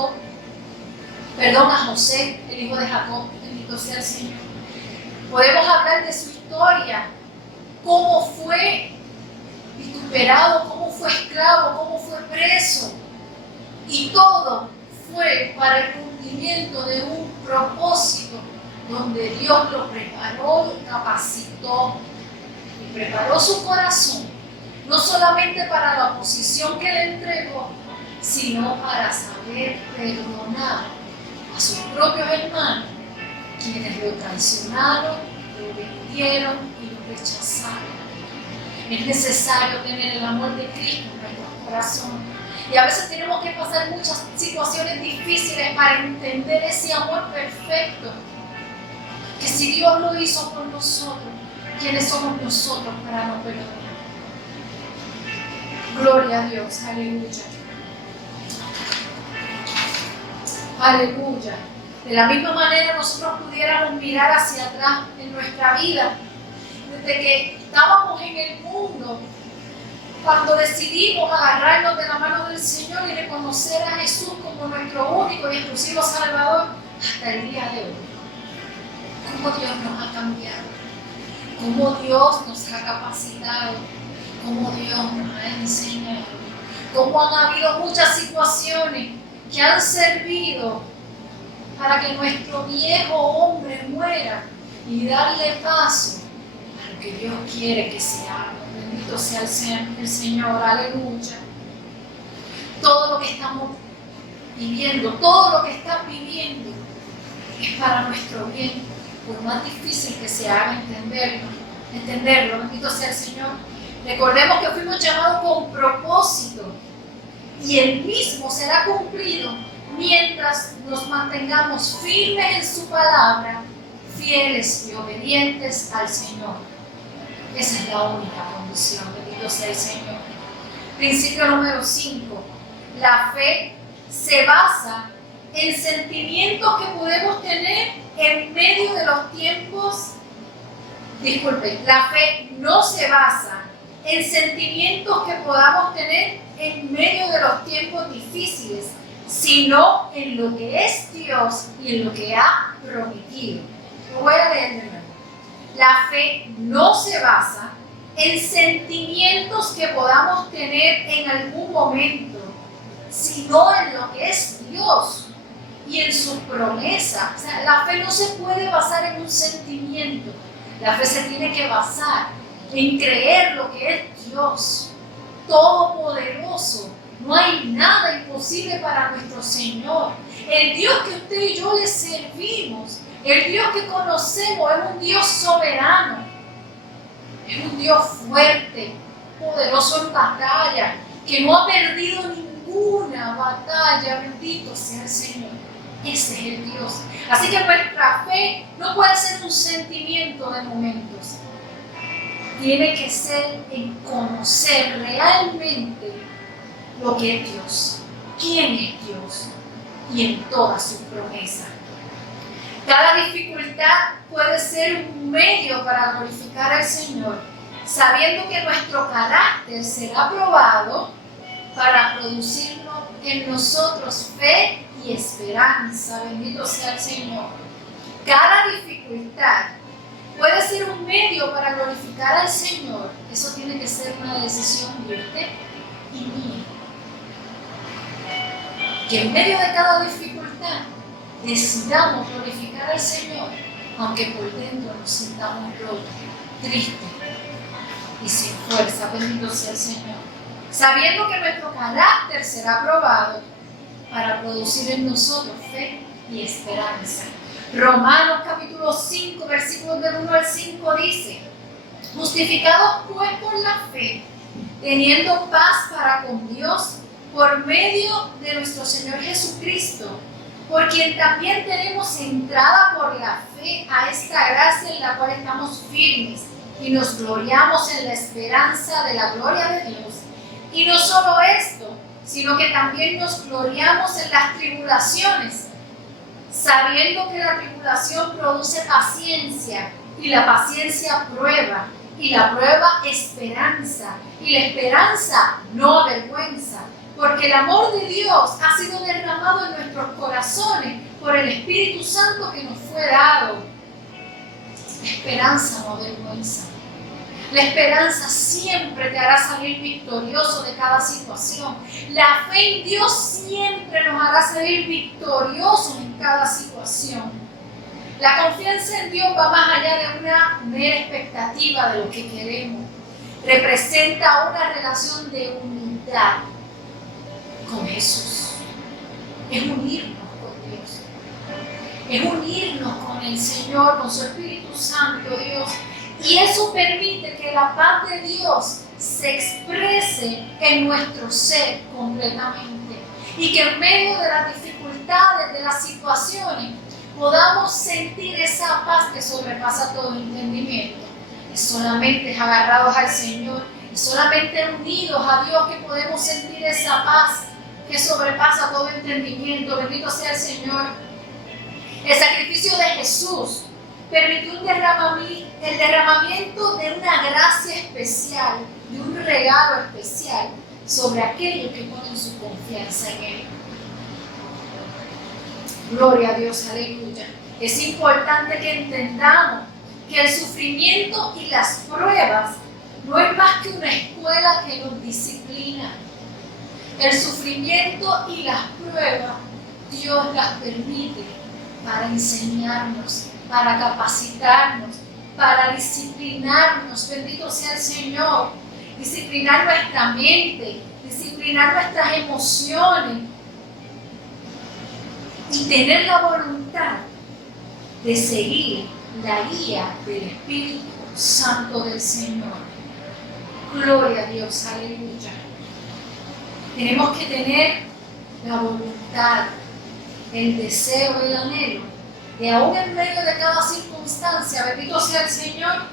José, el hijo de Jacob, bendito sea el Señor. Podemos hablar de su historia, cómo fue vituperado, cómo fue esclavo, cómo fue preso. Y todo fue para el cumplimiento de un propósito donde Dios lo preparó y capacitó y preparó su corazón, no solamente para la posición que le entregó, sino para saber perdonar a sus propios hermanos, quienes lo traicionaron, lo vendieron y lo rechazaron. Es necesario tener el amor de Cristo en nuestros corazones. Y a veces tenemos que pasar muchas situaciones difíciles para entender ese amor perfecto. Que si Dios lo hizo por nosotros, ¿quiénes somos nosotros para no perdonar? Gloria a Dios, aleluya. Aleluya. De la misma manera nosotros pudiéramos mirar hacia atrás en nuestra vida, desde que estábamos en el mundo, cuando decidimos agarrarnos de la mano del Señor y reconocer a Jesús como nuestro único y exclusivo Salvador, hasta el día de hoy. Cómo Dios nos ha cambiado, cómo Dios nos ha capacitado, cómo Dios nos ha enseñado, cómo han habido muchas situaciones que han servido para que nuestro viejo hombre muera y darle paso a lo que Dios quiere que se haga. Bendito sea el Señor, aleluya. Todo lo que estamos viviendo, todo lo que estás viviendo es para nuestro bien, por más difícil que se haga entenderlo, bendito sea el Señor. Recordemos que fuimos llamados con propósito y el mismo será cumplido mientras nos mantengamos firmes en su palabra, fieles y obedientes al Señor. Esa es la única condición, bendito sea el Señor. Principio número 5. La fe se basa en sentimientos que podemos tener en medio de los tiempos. Disculpen, la fe no se basa en sentimientos que podamos tener en medio de los tiempos difíciles, sino en lo que es Dios y en lo que ha prometido. Lo voy a leer de nuevo. La fe no se basa en sentimientos que podamos tener en algún momento, sino en lo que es Dios y en sus promesas. O sea, la fe no se puede basar en un sentimiento. La fe se tiene que basar en creer lo que es Dios, todopoderoso. No hay nada imposible para nuestro Señor. El Dios que usted y yo le servimos, el Dios que conocemos, es un Dios soberano. Es un Dios fuerte, poderoso en batalla, que no ha perdido ninguna batalla. Bendito sea el Señor. Ese es el Dios. Así que nuestra fe no puede ser un sentimiento de momentos. Tiene que ser en conocer realmente lo que es Dios, quién es Dios y en todas sus promesas. Cada dificultad puede ser un medio para glorificar al Señor, sabiendo que nuestro carácter será probado para producirnos en nosotros fe y esperanza. Bendito sea el Señor. Cada dificultad puede ser un medio para glorificar al Señor. Eso tiene que ser una decisión de usted y mía. Que en medio de cada dificultad decidamos glorificar al Señor, aunque por dentro nos sintamos rotos, tristes y sin fuerza. Bendito sea el Señor. Sabiendo que nuestro carácter será probado para producir en nosotros fe y esperanza. Romanos capítulo 5, versículos del 1 al 5 dice: justificados pues por la fe, teniendo paz para con Dios por medio de nuestro Señor Jesucristo, por quien también tenemos entrada por la fe a esta gracia en la cual estamos firmes y nos gloriamos en la esperanza de la gloria de Dios. Y no solo esto, sino que también nos gloriamos en las tribulaciones, sabiendo que la tribulación produce paciencia, y la paciencia prueba, y la prueba esperanza, y la esperanza no avergüenza, porque el amor de Dios ha sido derramado en nuestros corazones por el Espíritu Santo que nos fue dado. La esperanza no avergüenza. La esperanza siempre te hará salir victorioso de cada situación. La fe en Dios siempre nos hará salir victoriosos en cada situación. La confianza en Dios va más allá de una mera expectativa de lo que queremos. Representa una relación de unidad con Jesús. Es unirnos con Dios. Es unirnos con el Señor, con su Espíritu Santo, Dios. Y eso permite que la paz de Dios se exprese en nuestro ser completamente. Y que en medio de las dificultades, de las situaciones, podamos sentir esa paz que sobrepasa todo entendimiento. Y solamente agarrados al Señor, y solamente unidos a Dios, que podemos sentir esa paz que sobrepasa todo entendimiento. Bendito sea el Señor. El sacrificio de Jesús permitió el derramamiento de una gracia especial, de un regalo especial sobre aquellos que ponen su confianza en Él. Gloria a Dios, aleluya. Es importante que entendamos que el sufrimiento y las pruebas no es más que una escuela que nos disciplina. El sufrimiento y las pruebas Dios las permite para enseñarnos, para capacitarnos, para disciplinarnos. Bendito sea el Señor. Disciplinar nuestra mente, disciplinar nuestras emociones y tener la voluntad de seguir la guía del Espíritu Santo del Señor. Gloria a Dios, aleluya. Tenemos que tener la voluntad, el deseo, el anhelo de, aún en medio de cada circunstancia, bendito sea el Señor,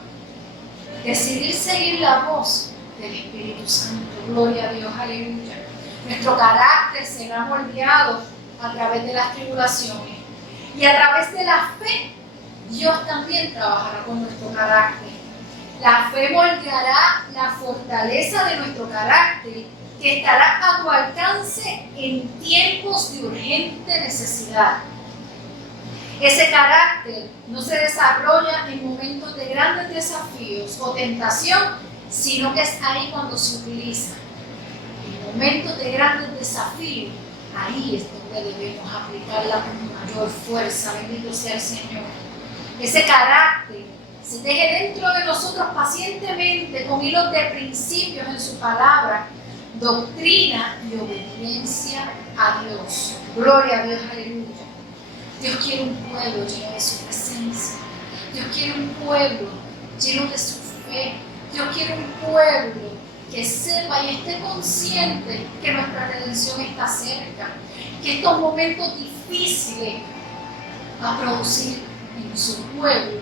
decidir seguir la voz del Espíritu Santo. Gloria a Dios, aleluya. Nuestro carácter será moldeado a través de las tribulaciones, y a través de la fe Dios también trabajará con nuestro carácter. La fe moldeará la fortaleza de nuestro carácter, que estará a tu alcance en tiempos de urgente necesidad. Ese carácter no se desarrolla en momentos de grandes desafíos o tentación, sino que es ahí cuando se utiliza. En momentos de grandes desafíos, ahí es donde debemos aplicarla con mayor fuerza. Bendito sea el Señor. Ese carácter se teje dentro de nosotros pacientemente con hilos de principios en su palabra, doctrina y obediencia a Dios. Gloria a Dios, aleluya. Dios quiere un pueblo lleno de su presencia. Dios quiere un pueblo lleno de su fe. Dios quiere un pueblo que sepa y esté consciente que nuestra redención está cerca, que estos momentos difíciles van a producir en su pueblo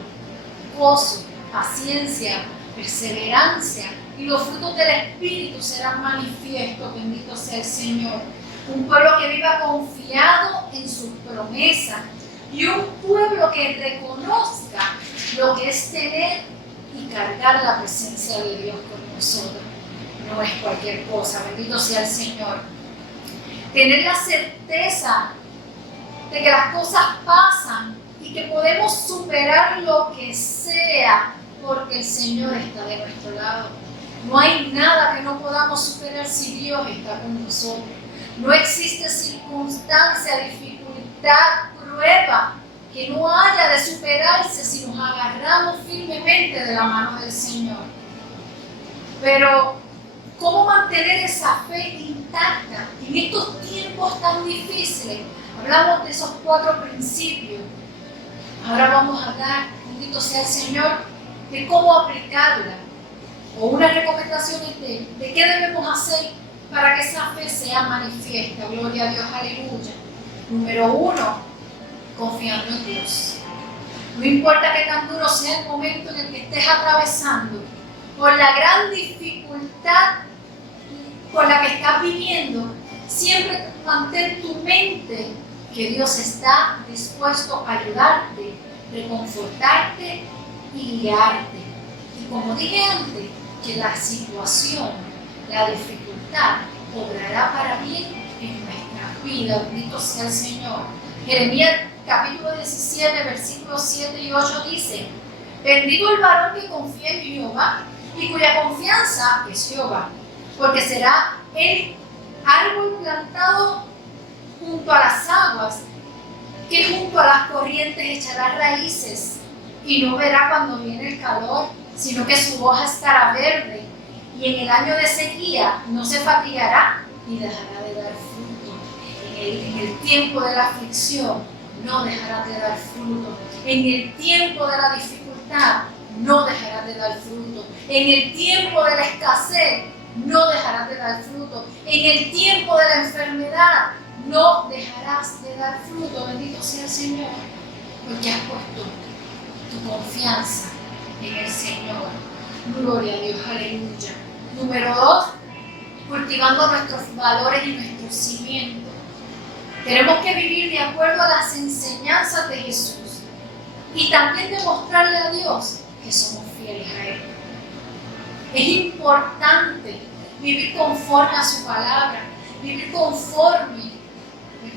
gozo, paciencia, perseverancia, y los frutos del Espíritu serán manifiestos. Bendito sea el Señor. Un pueblo que viva confiado en sus promesas, y un pueblo que reconozca lo que es tener y cargar la presencia de Dios con nosotros. No es cualquier cosa. Bendito sea el Señor. Tener la certeza de que las cosas pasan y que podemos superar lo que sea, porque el Señor está de nuestro lado. No hay nada que no podamos superar si Dios está con nosotros. No existe circunstancia, dificultad, prueba que no haya de superarse si nos agarramos firmemente de la mano del Señor. Pero, ¿cómo mantener esa fe intacta en estos tiempos tan difíciles? Hablamos de esos 4 principios. Ahora vamos a hablar, bendito sea el Señor, de cómo aplicarla, o unas recomendaciones de qué debemos hacer para que esa fe sea manifiesta. Gloria a Dios, aleluya. Número 1, confiando en Dios. No importa qué tan duro sea el momento en el que estés atravesando, por la gran dificultad por la que estás viviendo, siempre mantén tu mente que Dios está dispuesto a ayudarte, reconfortarte y guiarte. Y como dije antes, que la situación, la dificultad, obrará para bien en nuestra vida. Bendito sea el Señor. Jeremías capítulo 17, versículos 7 y 8 dice: bendito el varón que confía en Jehová y cuya confianza es Jehová, porque será el árbol plantado junto a las aguas, que junto a las corrientes echará raíces, y no verá cuando viene el calor, sino que su hoja estará verde, y en el año de sequía no se fatigará ni dejará de dar fruto. En el tiempo de la aflicción no dejará de dar fruto. En el tiempo de la dificultad no dejará de dar fruto. En el tiempo de la escasez no dejarás de dar fruto. En el tiempo de la enfermedad no dejarás de dar fruto. Bendito sea el Señor, porque has puesto tu confianza en el Señor. Gloria a Dios, aleluya. Número 2, cultivando nuestros valores y nuestros cimientos. Tenemos que vivir de acuerdo a las enseñanzas de Jesús y también demostrarle a Dios que somos fieles a Él. Es importante vivir conforme a su palabra, vivir conforme,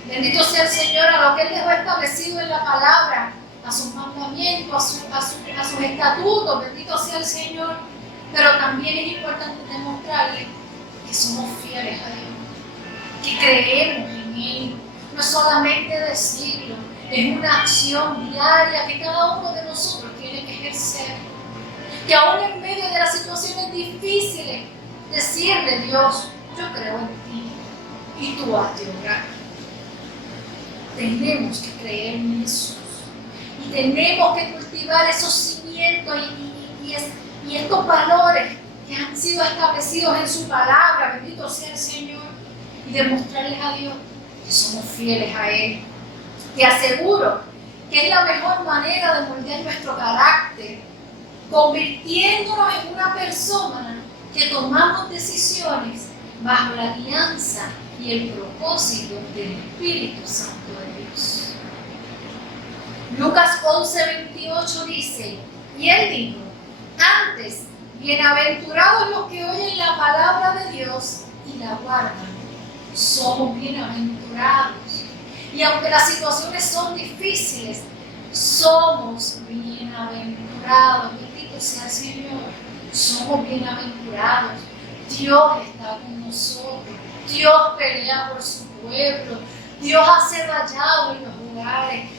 bendito sea el Señor, a lo que Él dejó establecido en la palabra, a sus mandamientos, a sus estatutos, bendito sea el Señor. Pero también es importante demostrarle que somos fieles a Dios, que creemos en Él. No es solamente decirlo, es una acción diaria que cada uno de nosotros tiene que ejercer. Que aún en medio de las situaciones difíciles, decirle: Dios, yo creo en ti y tú has de obrar. Tenemos que creer en Jesús y tenemos que cultivar esos cimientos y estos valores que han sido establecidos en su palabra, bendito sea el Señor, y demostrarles a Dios que somos fieles a Él. Te aseguro que es la mejor manera de moldear nuestro carácter, convirtiéndonos en una persona que tomamos decisiones bajo la guianza y el propósito del Espíritu Santo de Dios. Lucas 11:28 dice: y Él dijo: antes, bienaventurados los que oyen la palabra de Dios y la guardan. Somos bienaventurados. Y aunque las situaciones son difíciles, somos bienaventurados. Bendito sea el Señor. Somos bienaventurados. Dios está con nosotros. Dios pelea por su pueblo. Dios hace vallado en los hogares.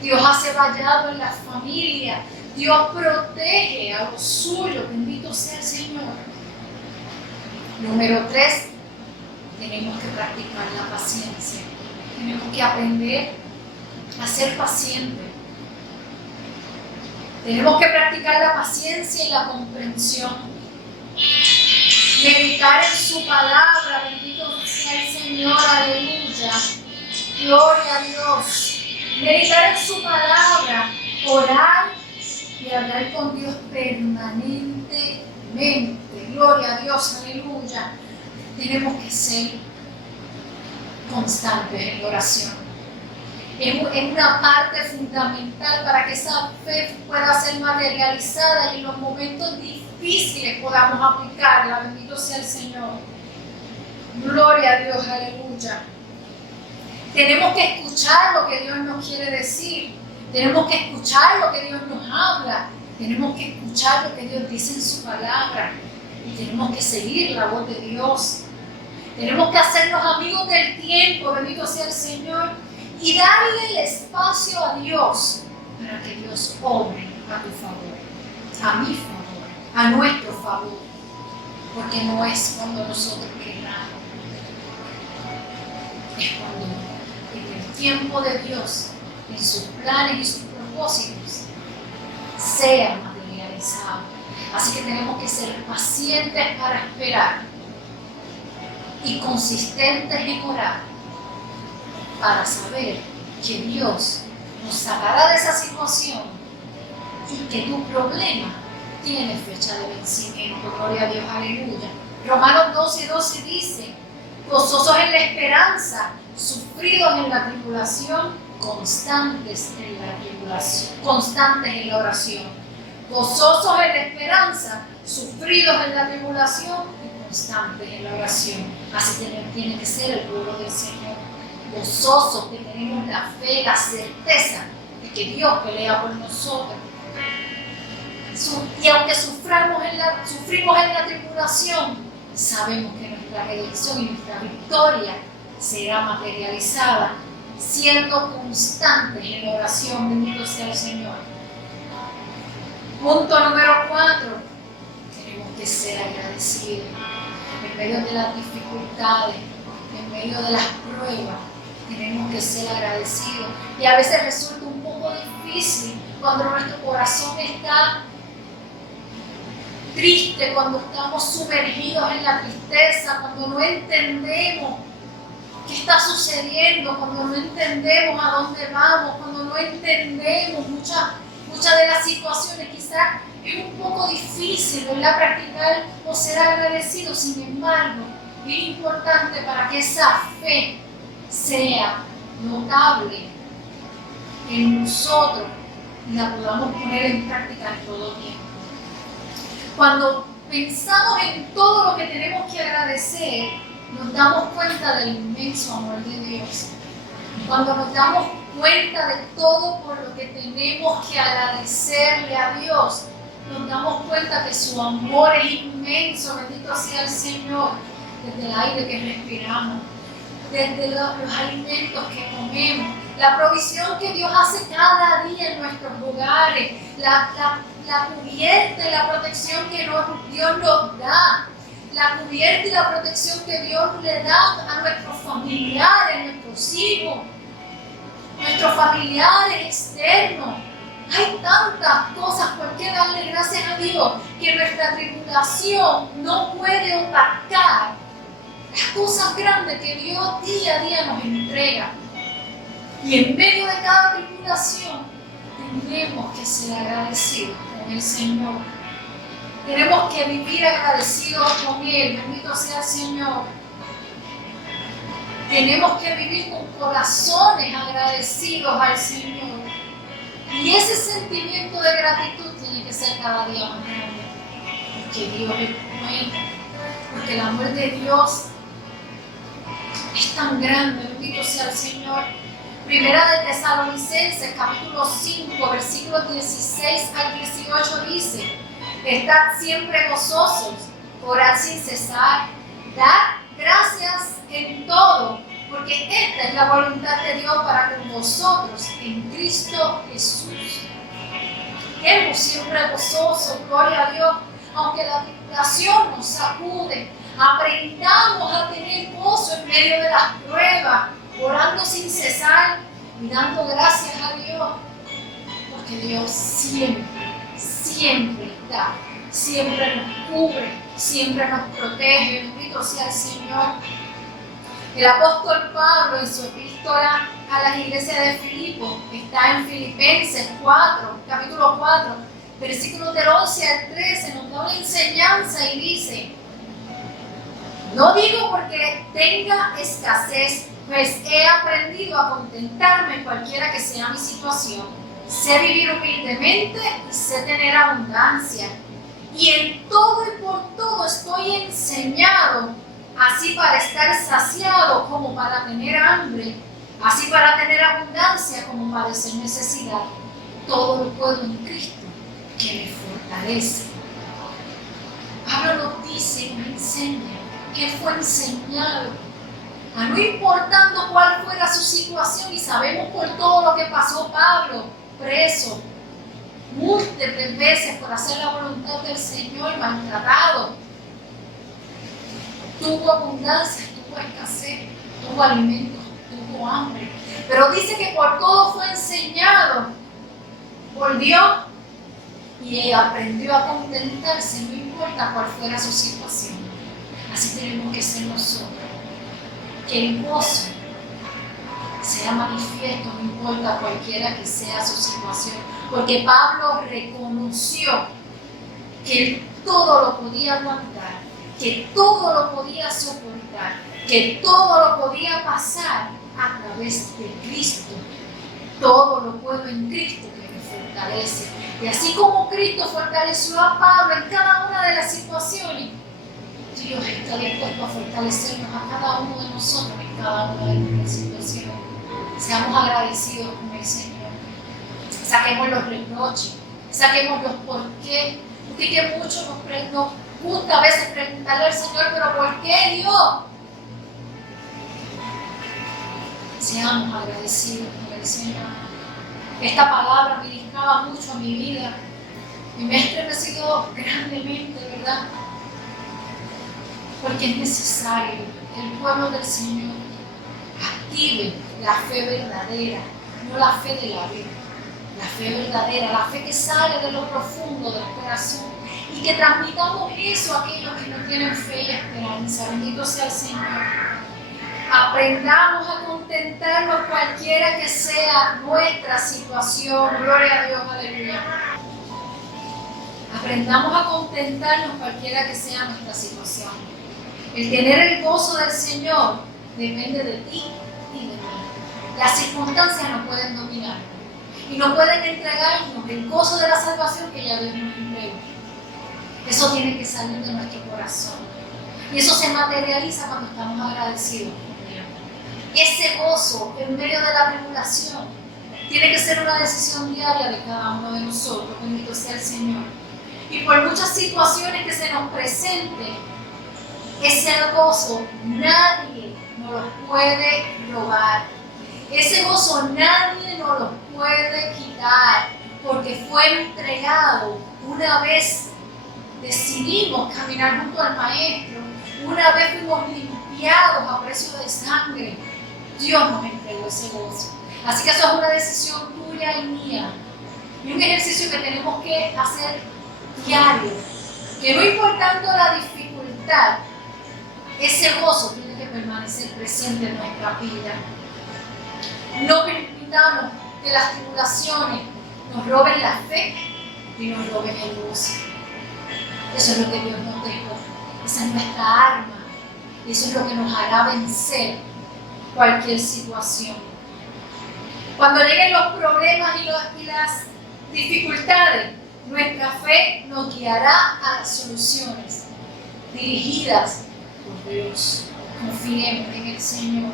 Dios hace vallado en las familias. Dios protege a los suyos. Bendito sea el Señor. Número 3, tenemos que practicar la paciencia. Tenemos que aprender a ser pacientes. Tenemos que practicar la paciencia y la comprensión. Meditar en su palabra. Bendito sea el Señor. Aleluya. Gloria a Dios. Meditar en su palabra. Orar y hablar con Dios permanentemente. Gloria a Dios, aleluya. Tenemos que ser constantes en la oración. Es una parte fundamental para que esa fe pueda ser materializada y en los momentos difíciles podamos aplicarla. Bendito sea el Señor. Gloria a Dios, aleluya. Tenemos que escuchar lo que Dios nos quiere decir. Tenemos que escuchar lo que Dios nos habla. Tenemos que escuchar lo que Dios dice en su palabra. Y tenemos que seguir la voz de Dios. Tenemos que hacernos amigos del tiempo, bendito sea el Señor, y darle el espacio a Dios para que Dios obre a tu favor, a mi favor, a nuestro favor. Porque no es cuando nosotros queramos, es cuando en el tiempo de Dios, en sus planes y sus propósitos, sea materializado. Así que tenemos que ser pacientes para esperar y consistentes en orar para saber que Dios nos sacará de esa situación y que tu problema tiene fecha de vencimiento. Gloria a Dios, aleluya. Romanos 12:12 dice: gozosos en la esperanza, sufridos en la tribulación, constantes en la oración. Gozosos en la esperanza, sufridos en la tribulación y constantes en la oración. Así tiene que ser el pueblo del Señor. Gozosos que tenemos la fe, la certeza de que Dios pelea por nosotros. Y aunque sufrimos en la tribulación, sabemos que nuestra redención y nuestra victoria será materializada siendo constantes en la oración. Bendito sea el Señor. Punto número 4. Tenemos que ser agradecidos en medio de las dificultades, en medio de las pruebas. Tenemos que ser agradecidos. Y a veces resulta un poco difícil cuando nuestro corazón está triste, cuando estamos sumergidos en la tristeza, cuando no entendemos qué está sucediendo, cuando no entendemos a dónde vamos, cuando no entendemos muchas de las situaciones, quizás es un poco difícil, ¿verdad?, practicar o ser agradecido. Sin embargo, es importante para que esa fe sea notable en nosotros y la podamos poner en práctica en todo tiempo. Cuando pensamos en todo lo que tenemos que agradecer, nos damos cuenta del inmenso amor de Dios. Cuando nos damos cuenta de todo por lo que tenemos que agradecerle a Dios, nos damos cuenta que su amor es inmenso. Bendito sea el Señor. Desde el aire que respiramos, desde los alimentos que comemos, la provisión que Dios hace cada día en nuestros hogares, la cubierta y la protección que Dios nos da, la cubierta y la protección que Dios le da a nuestros familiares, nuestros hijos, nuestros familiares externos. Hay tantas cosas por qué darle gracias a Dios que nuestra tribulación no puede opacar las cosas grandes que Dios día a día nos entrega. Y en medio de cada tribulación tenemos que ser agradecidos con el Señor. Tenemos que vivir agradecidos con Él. Bendito sea el Señor. Tenemos que vivir con corazones agradecidos al Señor. Y ese sentimiento de gratitud tiene que ser cada día más grande. Porque Dios es bueno. Porque el amor de Dios es tan grande. Bendito sea el Señor. Primera de Tesalonicenses, capítulo 5, versículos 16 al 18 dice: estad siempre gozosos, orad sin cesar, dad gracias en todo, porque esta es la voluntad de Dios para con vosotros en Cristo Jesús. Estemos siempre gozosos, gloria a Dios, aunque la tribulación nos sacude. Aprendamos a tener gozo en medio de las pruebas, orando sin cesar y dando gracias a Dios, porque Dios siempre está, siempre nos cubre, siempre nos protege. Bendito sea el Señor. El apóstol Pablo, en su epístola a las iglesias de Filipo, está en Filipenses 4, capítulo 4, versículos del 11 al 13, nos da una enseñanza y dice: no digo porque tenga escasez, pues he aprendido a contentarme cualquiera que sea mi situación. Sé vivir humildemente y sé tener abundancia. Y en todo y por todo estoy enseñado, así para estar saciado como para tener hambre, así para tener abundancia como padecer necesidad. Todo lo puedo en Cristo que me fortalece. Pablo nos dice, nos enseña que fue enseñado a no importando cuál fuera su situación, y sabemos por todo lo que pasó Pablo, preso múltiples veces por hacer la voluntad del Señor, maltratado. Tuvo abundancia, tuvo escasez, tuvo alimentos, tuvo hambre. Pero dice que por todo fue enseñado por Dios y aprendió a contentarse, no importa cuál fuera su situación. Así tenemos que ser nosotros. Que el gozo sea manifiesto, no importa cualquiera que sea su situación. Porque Pablo reconoció que él todo lo podía aguantar, que todo lo podía soportar, que todo lo podía pasar a través de Cristo. Todo lo puedo en Cristo que me fortalece. Y así como Cristo fortaleció a Pablo en cada una de las situaciones, Dios está dispuesto a fortalecernos a cada uno de nosotros en cada una de nuestras situaciones. Seamos agradecidos con el Señor. Saquemos los reproches, saquemos los por qué. Porque que mucho nos gusta a veces preguntarle al Señor, pero ¿por qué Dios? Seamos agradecidos con el Señor. Esta palabra me ministraba mucho a mi vida y me ha estremecido grandemente, ¿verdad? Porque es necesario que el pueblo del Señor active la fe verdadera, no la fe de la vida, la fe verdadera, la fe que sale de lo profundo del corazón y que transmitamos eso a aquellos que no tienen fe y esperanza. Bendito sea el Señor. Aprendamos a contentarnos cualquiera que sea nuestra situación. Gloria a Dios, aleluya. Aprendamos a contentarnos cualquiera que sea nuestra situación. El tener el gozo del Señor depende de ti y de mí. Las circunstancias nos pueden dominar y no pueden entregarnos el gozo de la salvación que ya Dios nos entregó. Eso tiene que salir de nuestro corazón y eso se materializa cuando estamos agradecidos. Ese gozo en medio de la tribulación tiene que ser una decisión diaria de cada uno de nosotros. Bendito sea el Señor. Y por muchas situaciones que se nos presenten, ese gozo nadie nos lo puede robar. Ese gozo nadie nos lo puede quitar, porque fue entregado una vez decidimos caminar junto al Maestro, una vez fuimos limpiados a precio de sangre. Dios nos entregó ese gozo. Así que eso es una decisión tuya y mía. Y un ejercicio que tenemos que hacer diario. Que no importando la dificultad, ese gozo tiene que permanecer presente en nuestra vida. No permitamos que las tribulaciones nos roben la fe y nos roben el gozo. Eso es lo que Dios nos dejó. Esa es nuestra arma. Y eso es lo que nos hará vencer cualquier situación. Cuando lleguen los problemas y las dificultades, nuestra fe nos guiará a las soluciones dirigidas por Dios. Confiemos en el Señor.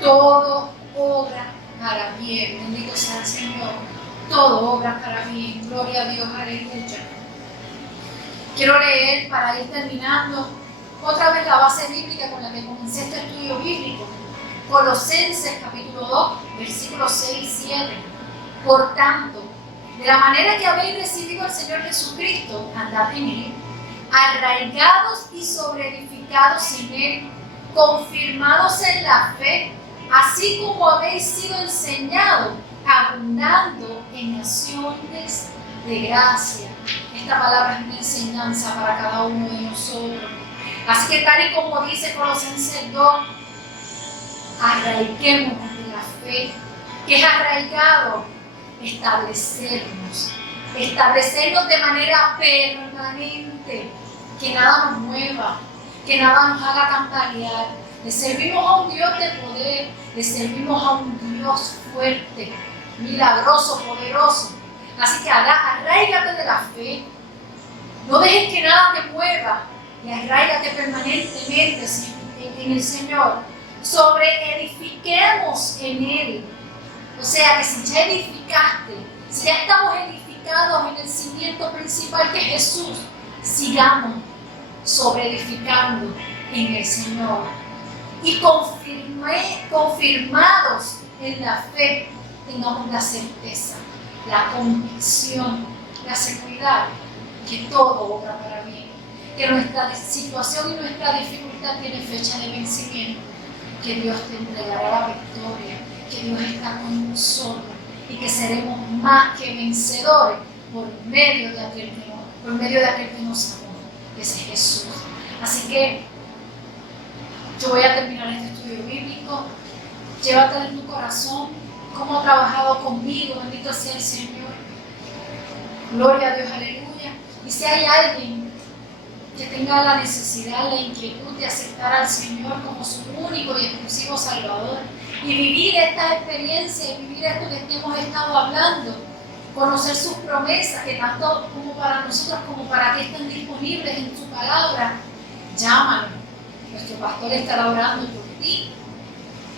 Todo obra para bien. Bendito sea el Señor. Todo obra para bien. Gloria a Dios. Aleluya. Quiero leer para ir terminando otra vez la base bíblica con la que comencé este estudio bíblico. Colosenses capítulo 2, versículos 6 y 7. Por tanto, de la manera que habéis recibido al Señor Jesucristo, andad en Él, arraigados y sobreedificados en Él, confirmados en la fe, así como habéis sido enseñados, abundando en acciones de gracia. Esta palabra es una enseñanza para cada uno de nosotros. Así que tal y como dice Colosenses 2, arraiguémonos de la fe. ¿Qué es arraigado? Establecernos de manera permanente, que nada nos mueva, que nada nos haga tambalear. Le servimos a un Dios de poder, le servimos a un Dios fuerte, milagroso, poderoso. Así que arraígate de la fe, no dejes que nada te mueva y arraígate permanentemente en el Señor. Sobreedifiquemos en Él. O sea que si ya edificaste, si ya estamos edificados en el cimiento principal que es Jesús, sigamos sobreedificando en el Señor. Y confirmados en la fe, tengamos la certeza, la convicción, la seguridad que todo obra para bien, que nuestra situación y nuestra dificultad tiene fecha de vencimiento, que Dios te entregará la victoria, que Dios está con nosotros y que seremos más que vencedores por medio de aquel que nos amó, ese es Jesús. Así que yo voy a terminar este estudio bíblico. Llévatelo en tu corazón, cómo ha trabajado conmigo, bendito sea el Señor. Gloria a Dios, aleluya. Y si hay alguien que tenga la necesidad, la inquietud de aceptar al Señor como su único y exclusivo Salvador y vivir esta experiencia y vivir esto que hemos estado hablando, conocer sus promesas que tanto como para nosotros como para ti están disponibles en su palabra, llámalo. Nuestro pastor estará orando por ti.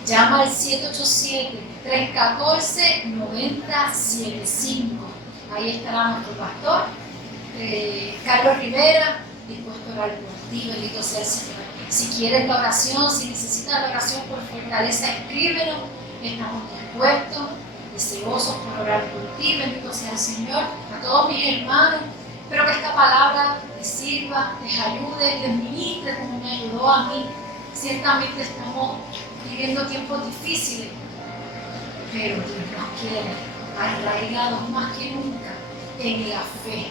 Llama al 787-314-9075. Ahí estará nuestro pastor, Carlos Rivera, dispuesto a orar por ti. Bendito sea el Señor. Si quieres la oración, si necesitas la oración por fortaleza, escríbelo. Estamos dispuestos, deseosos por orar por ti. Bendito sea el Señor. A todos mis hermanos, espero que esta palabra les sirva, les ayude, les ministre como me ayudó a mí. Ciertamente estamos viviendo tiempos difíciles, pero Dios nos quiere arraigados más que nunca en la fe,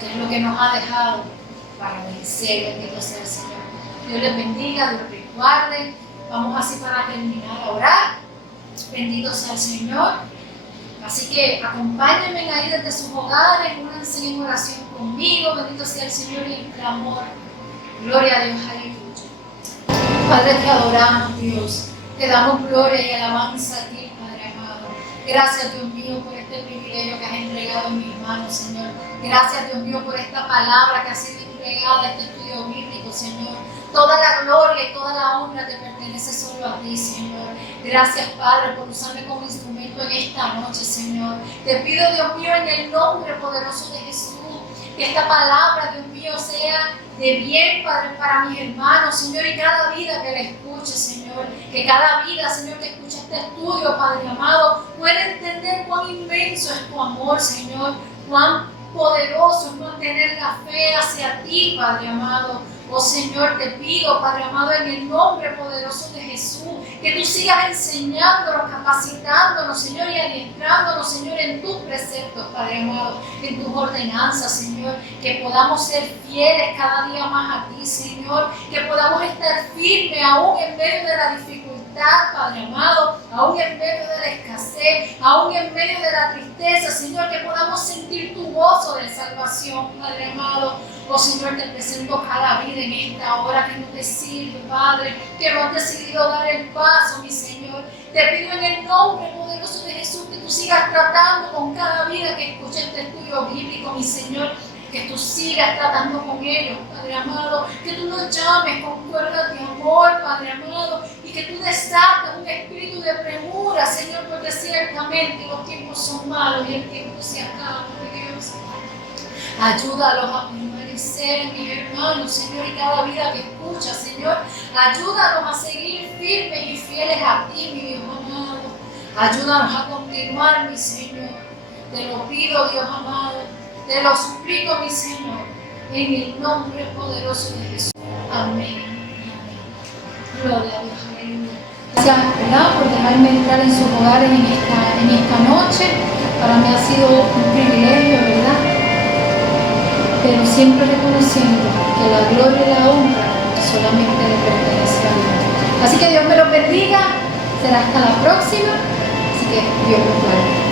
que es lo que nos ha dejado para vencer. Bendito sea el Señor. Dios les bendiga, Dios les guarde. Vamos así para terminar a orar. Bendito sea el Señor. Así que acompáñenme ahí desde sus hogares, únanse en oración conmigo. Bendito sea el Señor y en clamor. Gloria a Dios, aleluya. Padre, te adoramos, Dios. Te damos gloria y alabanza a ti, Padre amado. Gracias, Dios mío, por este privilegio que has entregado en mis manos, Señor. Gracias, Dios mío, por esta palabra que ha sido entregada, este estudio bíblico, Señor. Toda la gloria y toda la honra te pertenece solo a ti, Señor. Gracias, Padre, por usarme como instrumento en esta noche, Señor. Te pido, Dios mío, en el nombre poderoso de Jesús, que esta palabra, Dios mío, sea de bien, Padre, para mis hermanos, Señor, y cada vida que la escuche, Señor. Que cada vida, Señor, que escuche este estudio, Padre amado, pueda entender cuán inmenso es tu amor, Señor. Cuán poderoso es mantener la fe hacia ti, Padre amado. Oh Señor, te pido, Padre amado, en el nombre poderoso de Jesús, que tú sigas enseñándonos, capacitándonos, Señor, y adiestrándonos, Señor, en tus preceptos, Padre amado, en tus ordenanzas, Señor, que podamos ser fieles cada día más a ti, Señor, que podamos estar firmes aún en medio de la dificultad, Padre amado, aún en medio de la escasez, aún en medio de la tristeza, Señor, que podamos sentir tu gozo de salvación, Padre amado. Oh Señor, te presento cada vida en esta hora que no te sirve, Padre, que no has decidido dar el paso, mi Señor. Te pido en el nombre poderoso de Jesús que tú sigas tratando con cada vida que escuche este estudio bíblico, mi Señor. Que tú sigas tratando con ellos, Padre amado. Que tú nos llames con cuerdas de amor, Padre amado. Y que tú desates un espíritu de premura, Señor, porque ciertamente los tiempos son malos y el tiempo se acaba, Dios. Ayúdalos a permanecer, mis hermanos, Señor, y cada vida que escucha, Señor. Ayúdanos a seguir firmes y fieles a ti, mi Dios amado. Ayúdanos a continuar, mi Señor. Te lo pido, Dios amado. Te lo suplico, mi Señor, en el nombre poderoso de Jesús. Amén. Amén. Gloria a Dios. Aleluya. Gracias, ¿verdad?, por dejarme entrar en sus hogares en esta noche. Para mí ha sido un privilegio, ¿verdad? Pero siempre reconociendo que la gloria y la honra solamente le pertenece a Dios. Así que Dios me los bendiga. Será hasta la próxima. Así que Dios los guarde.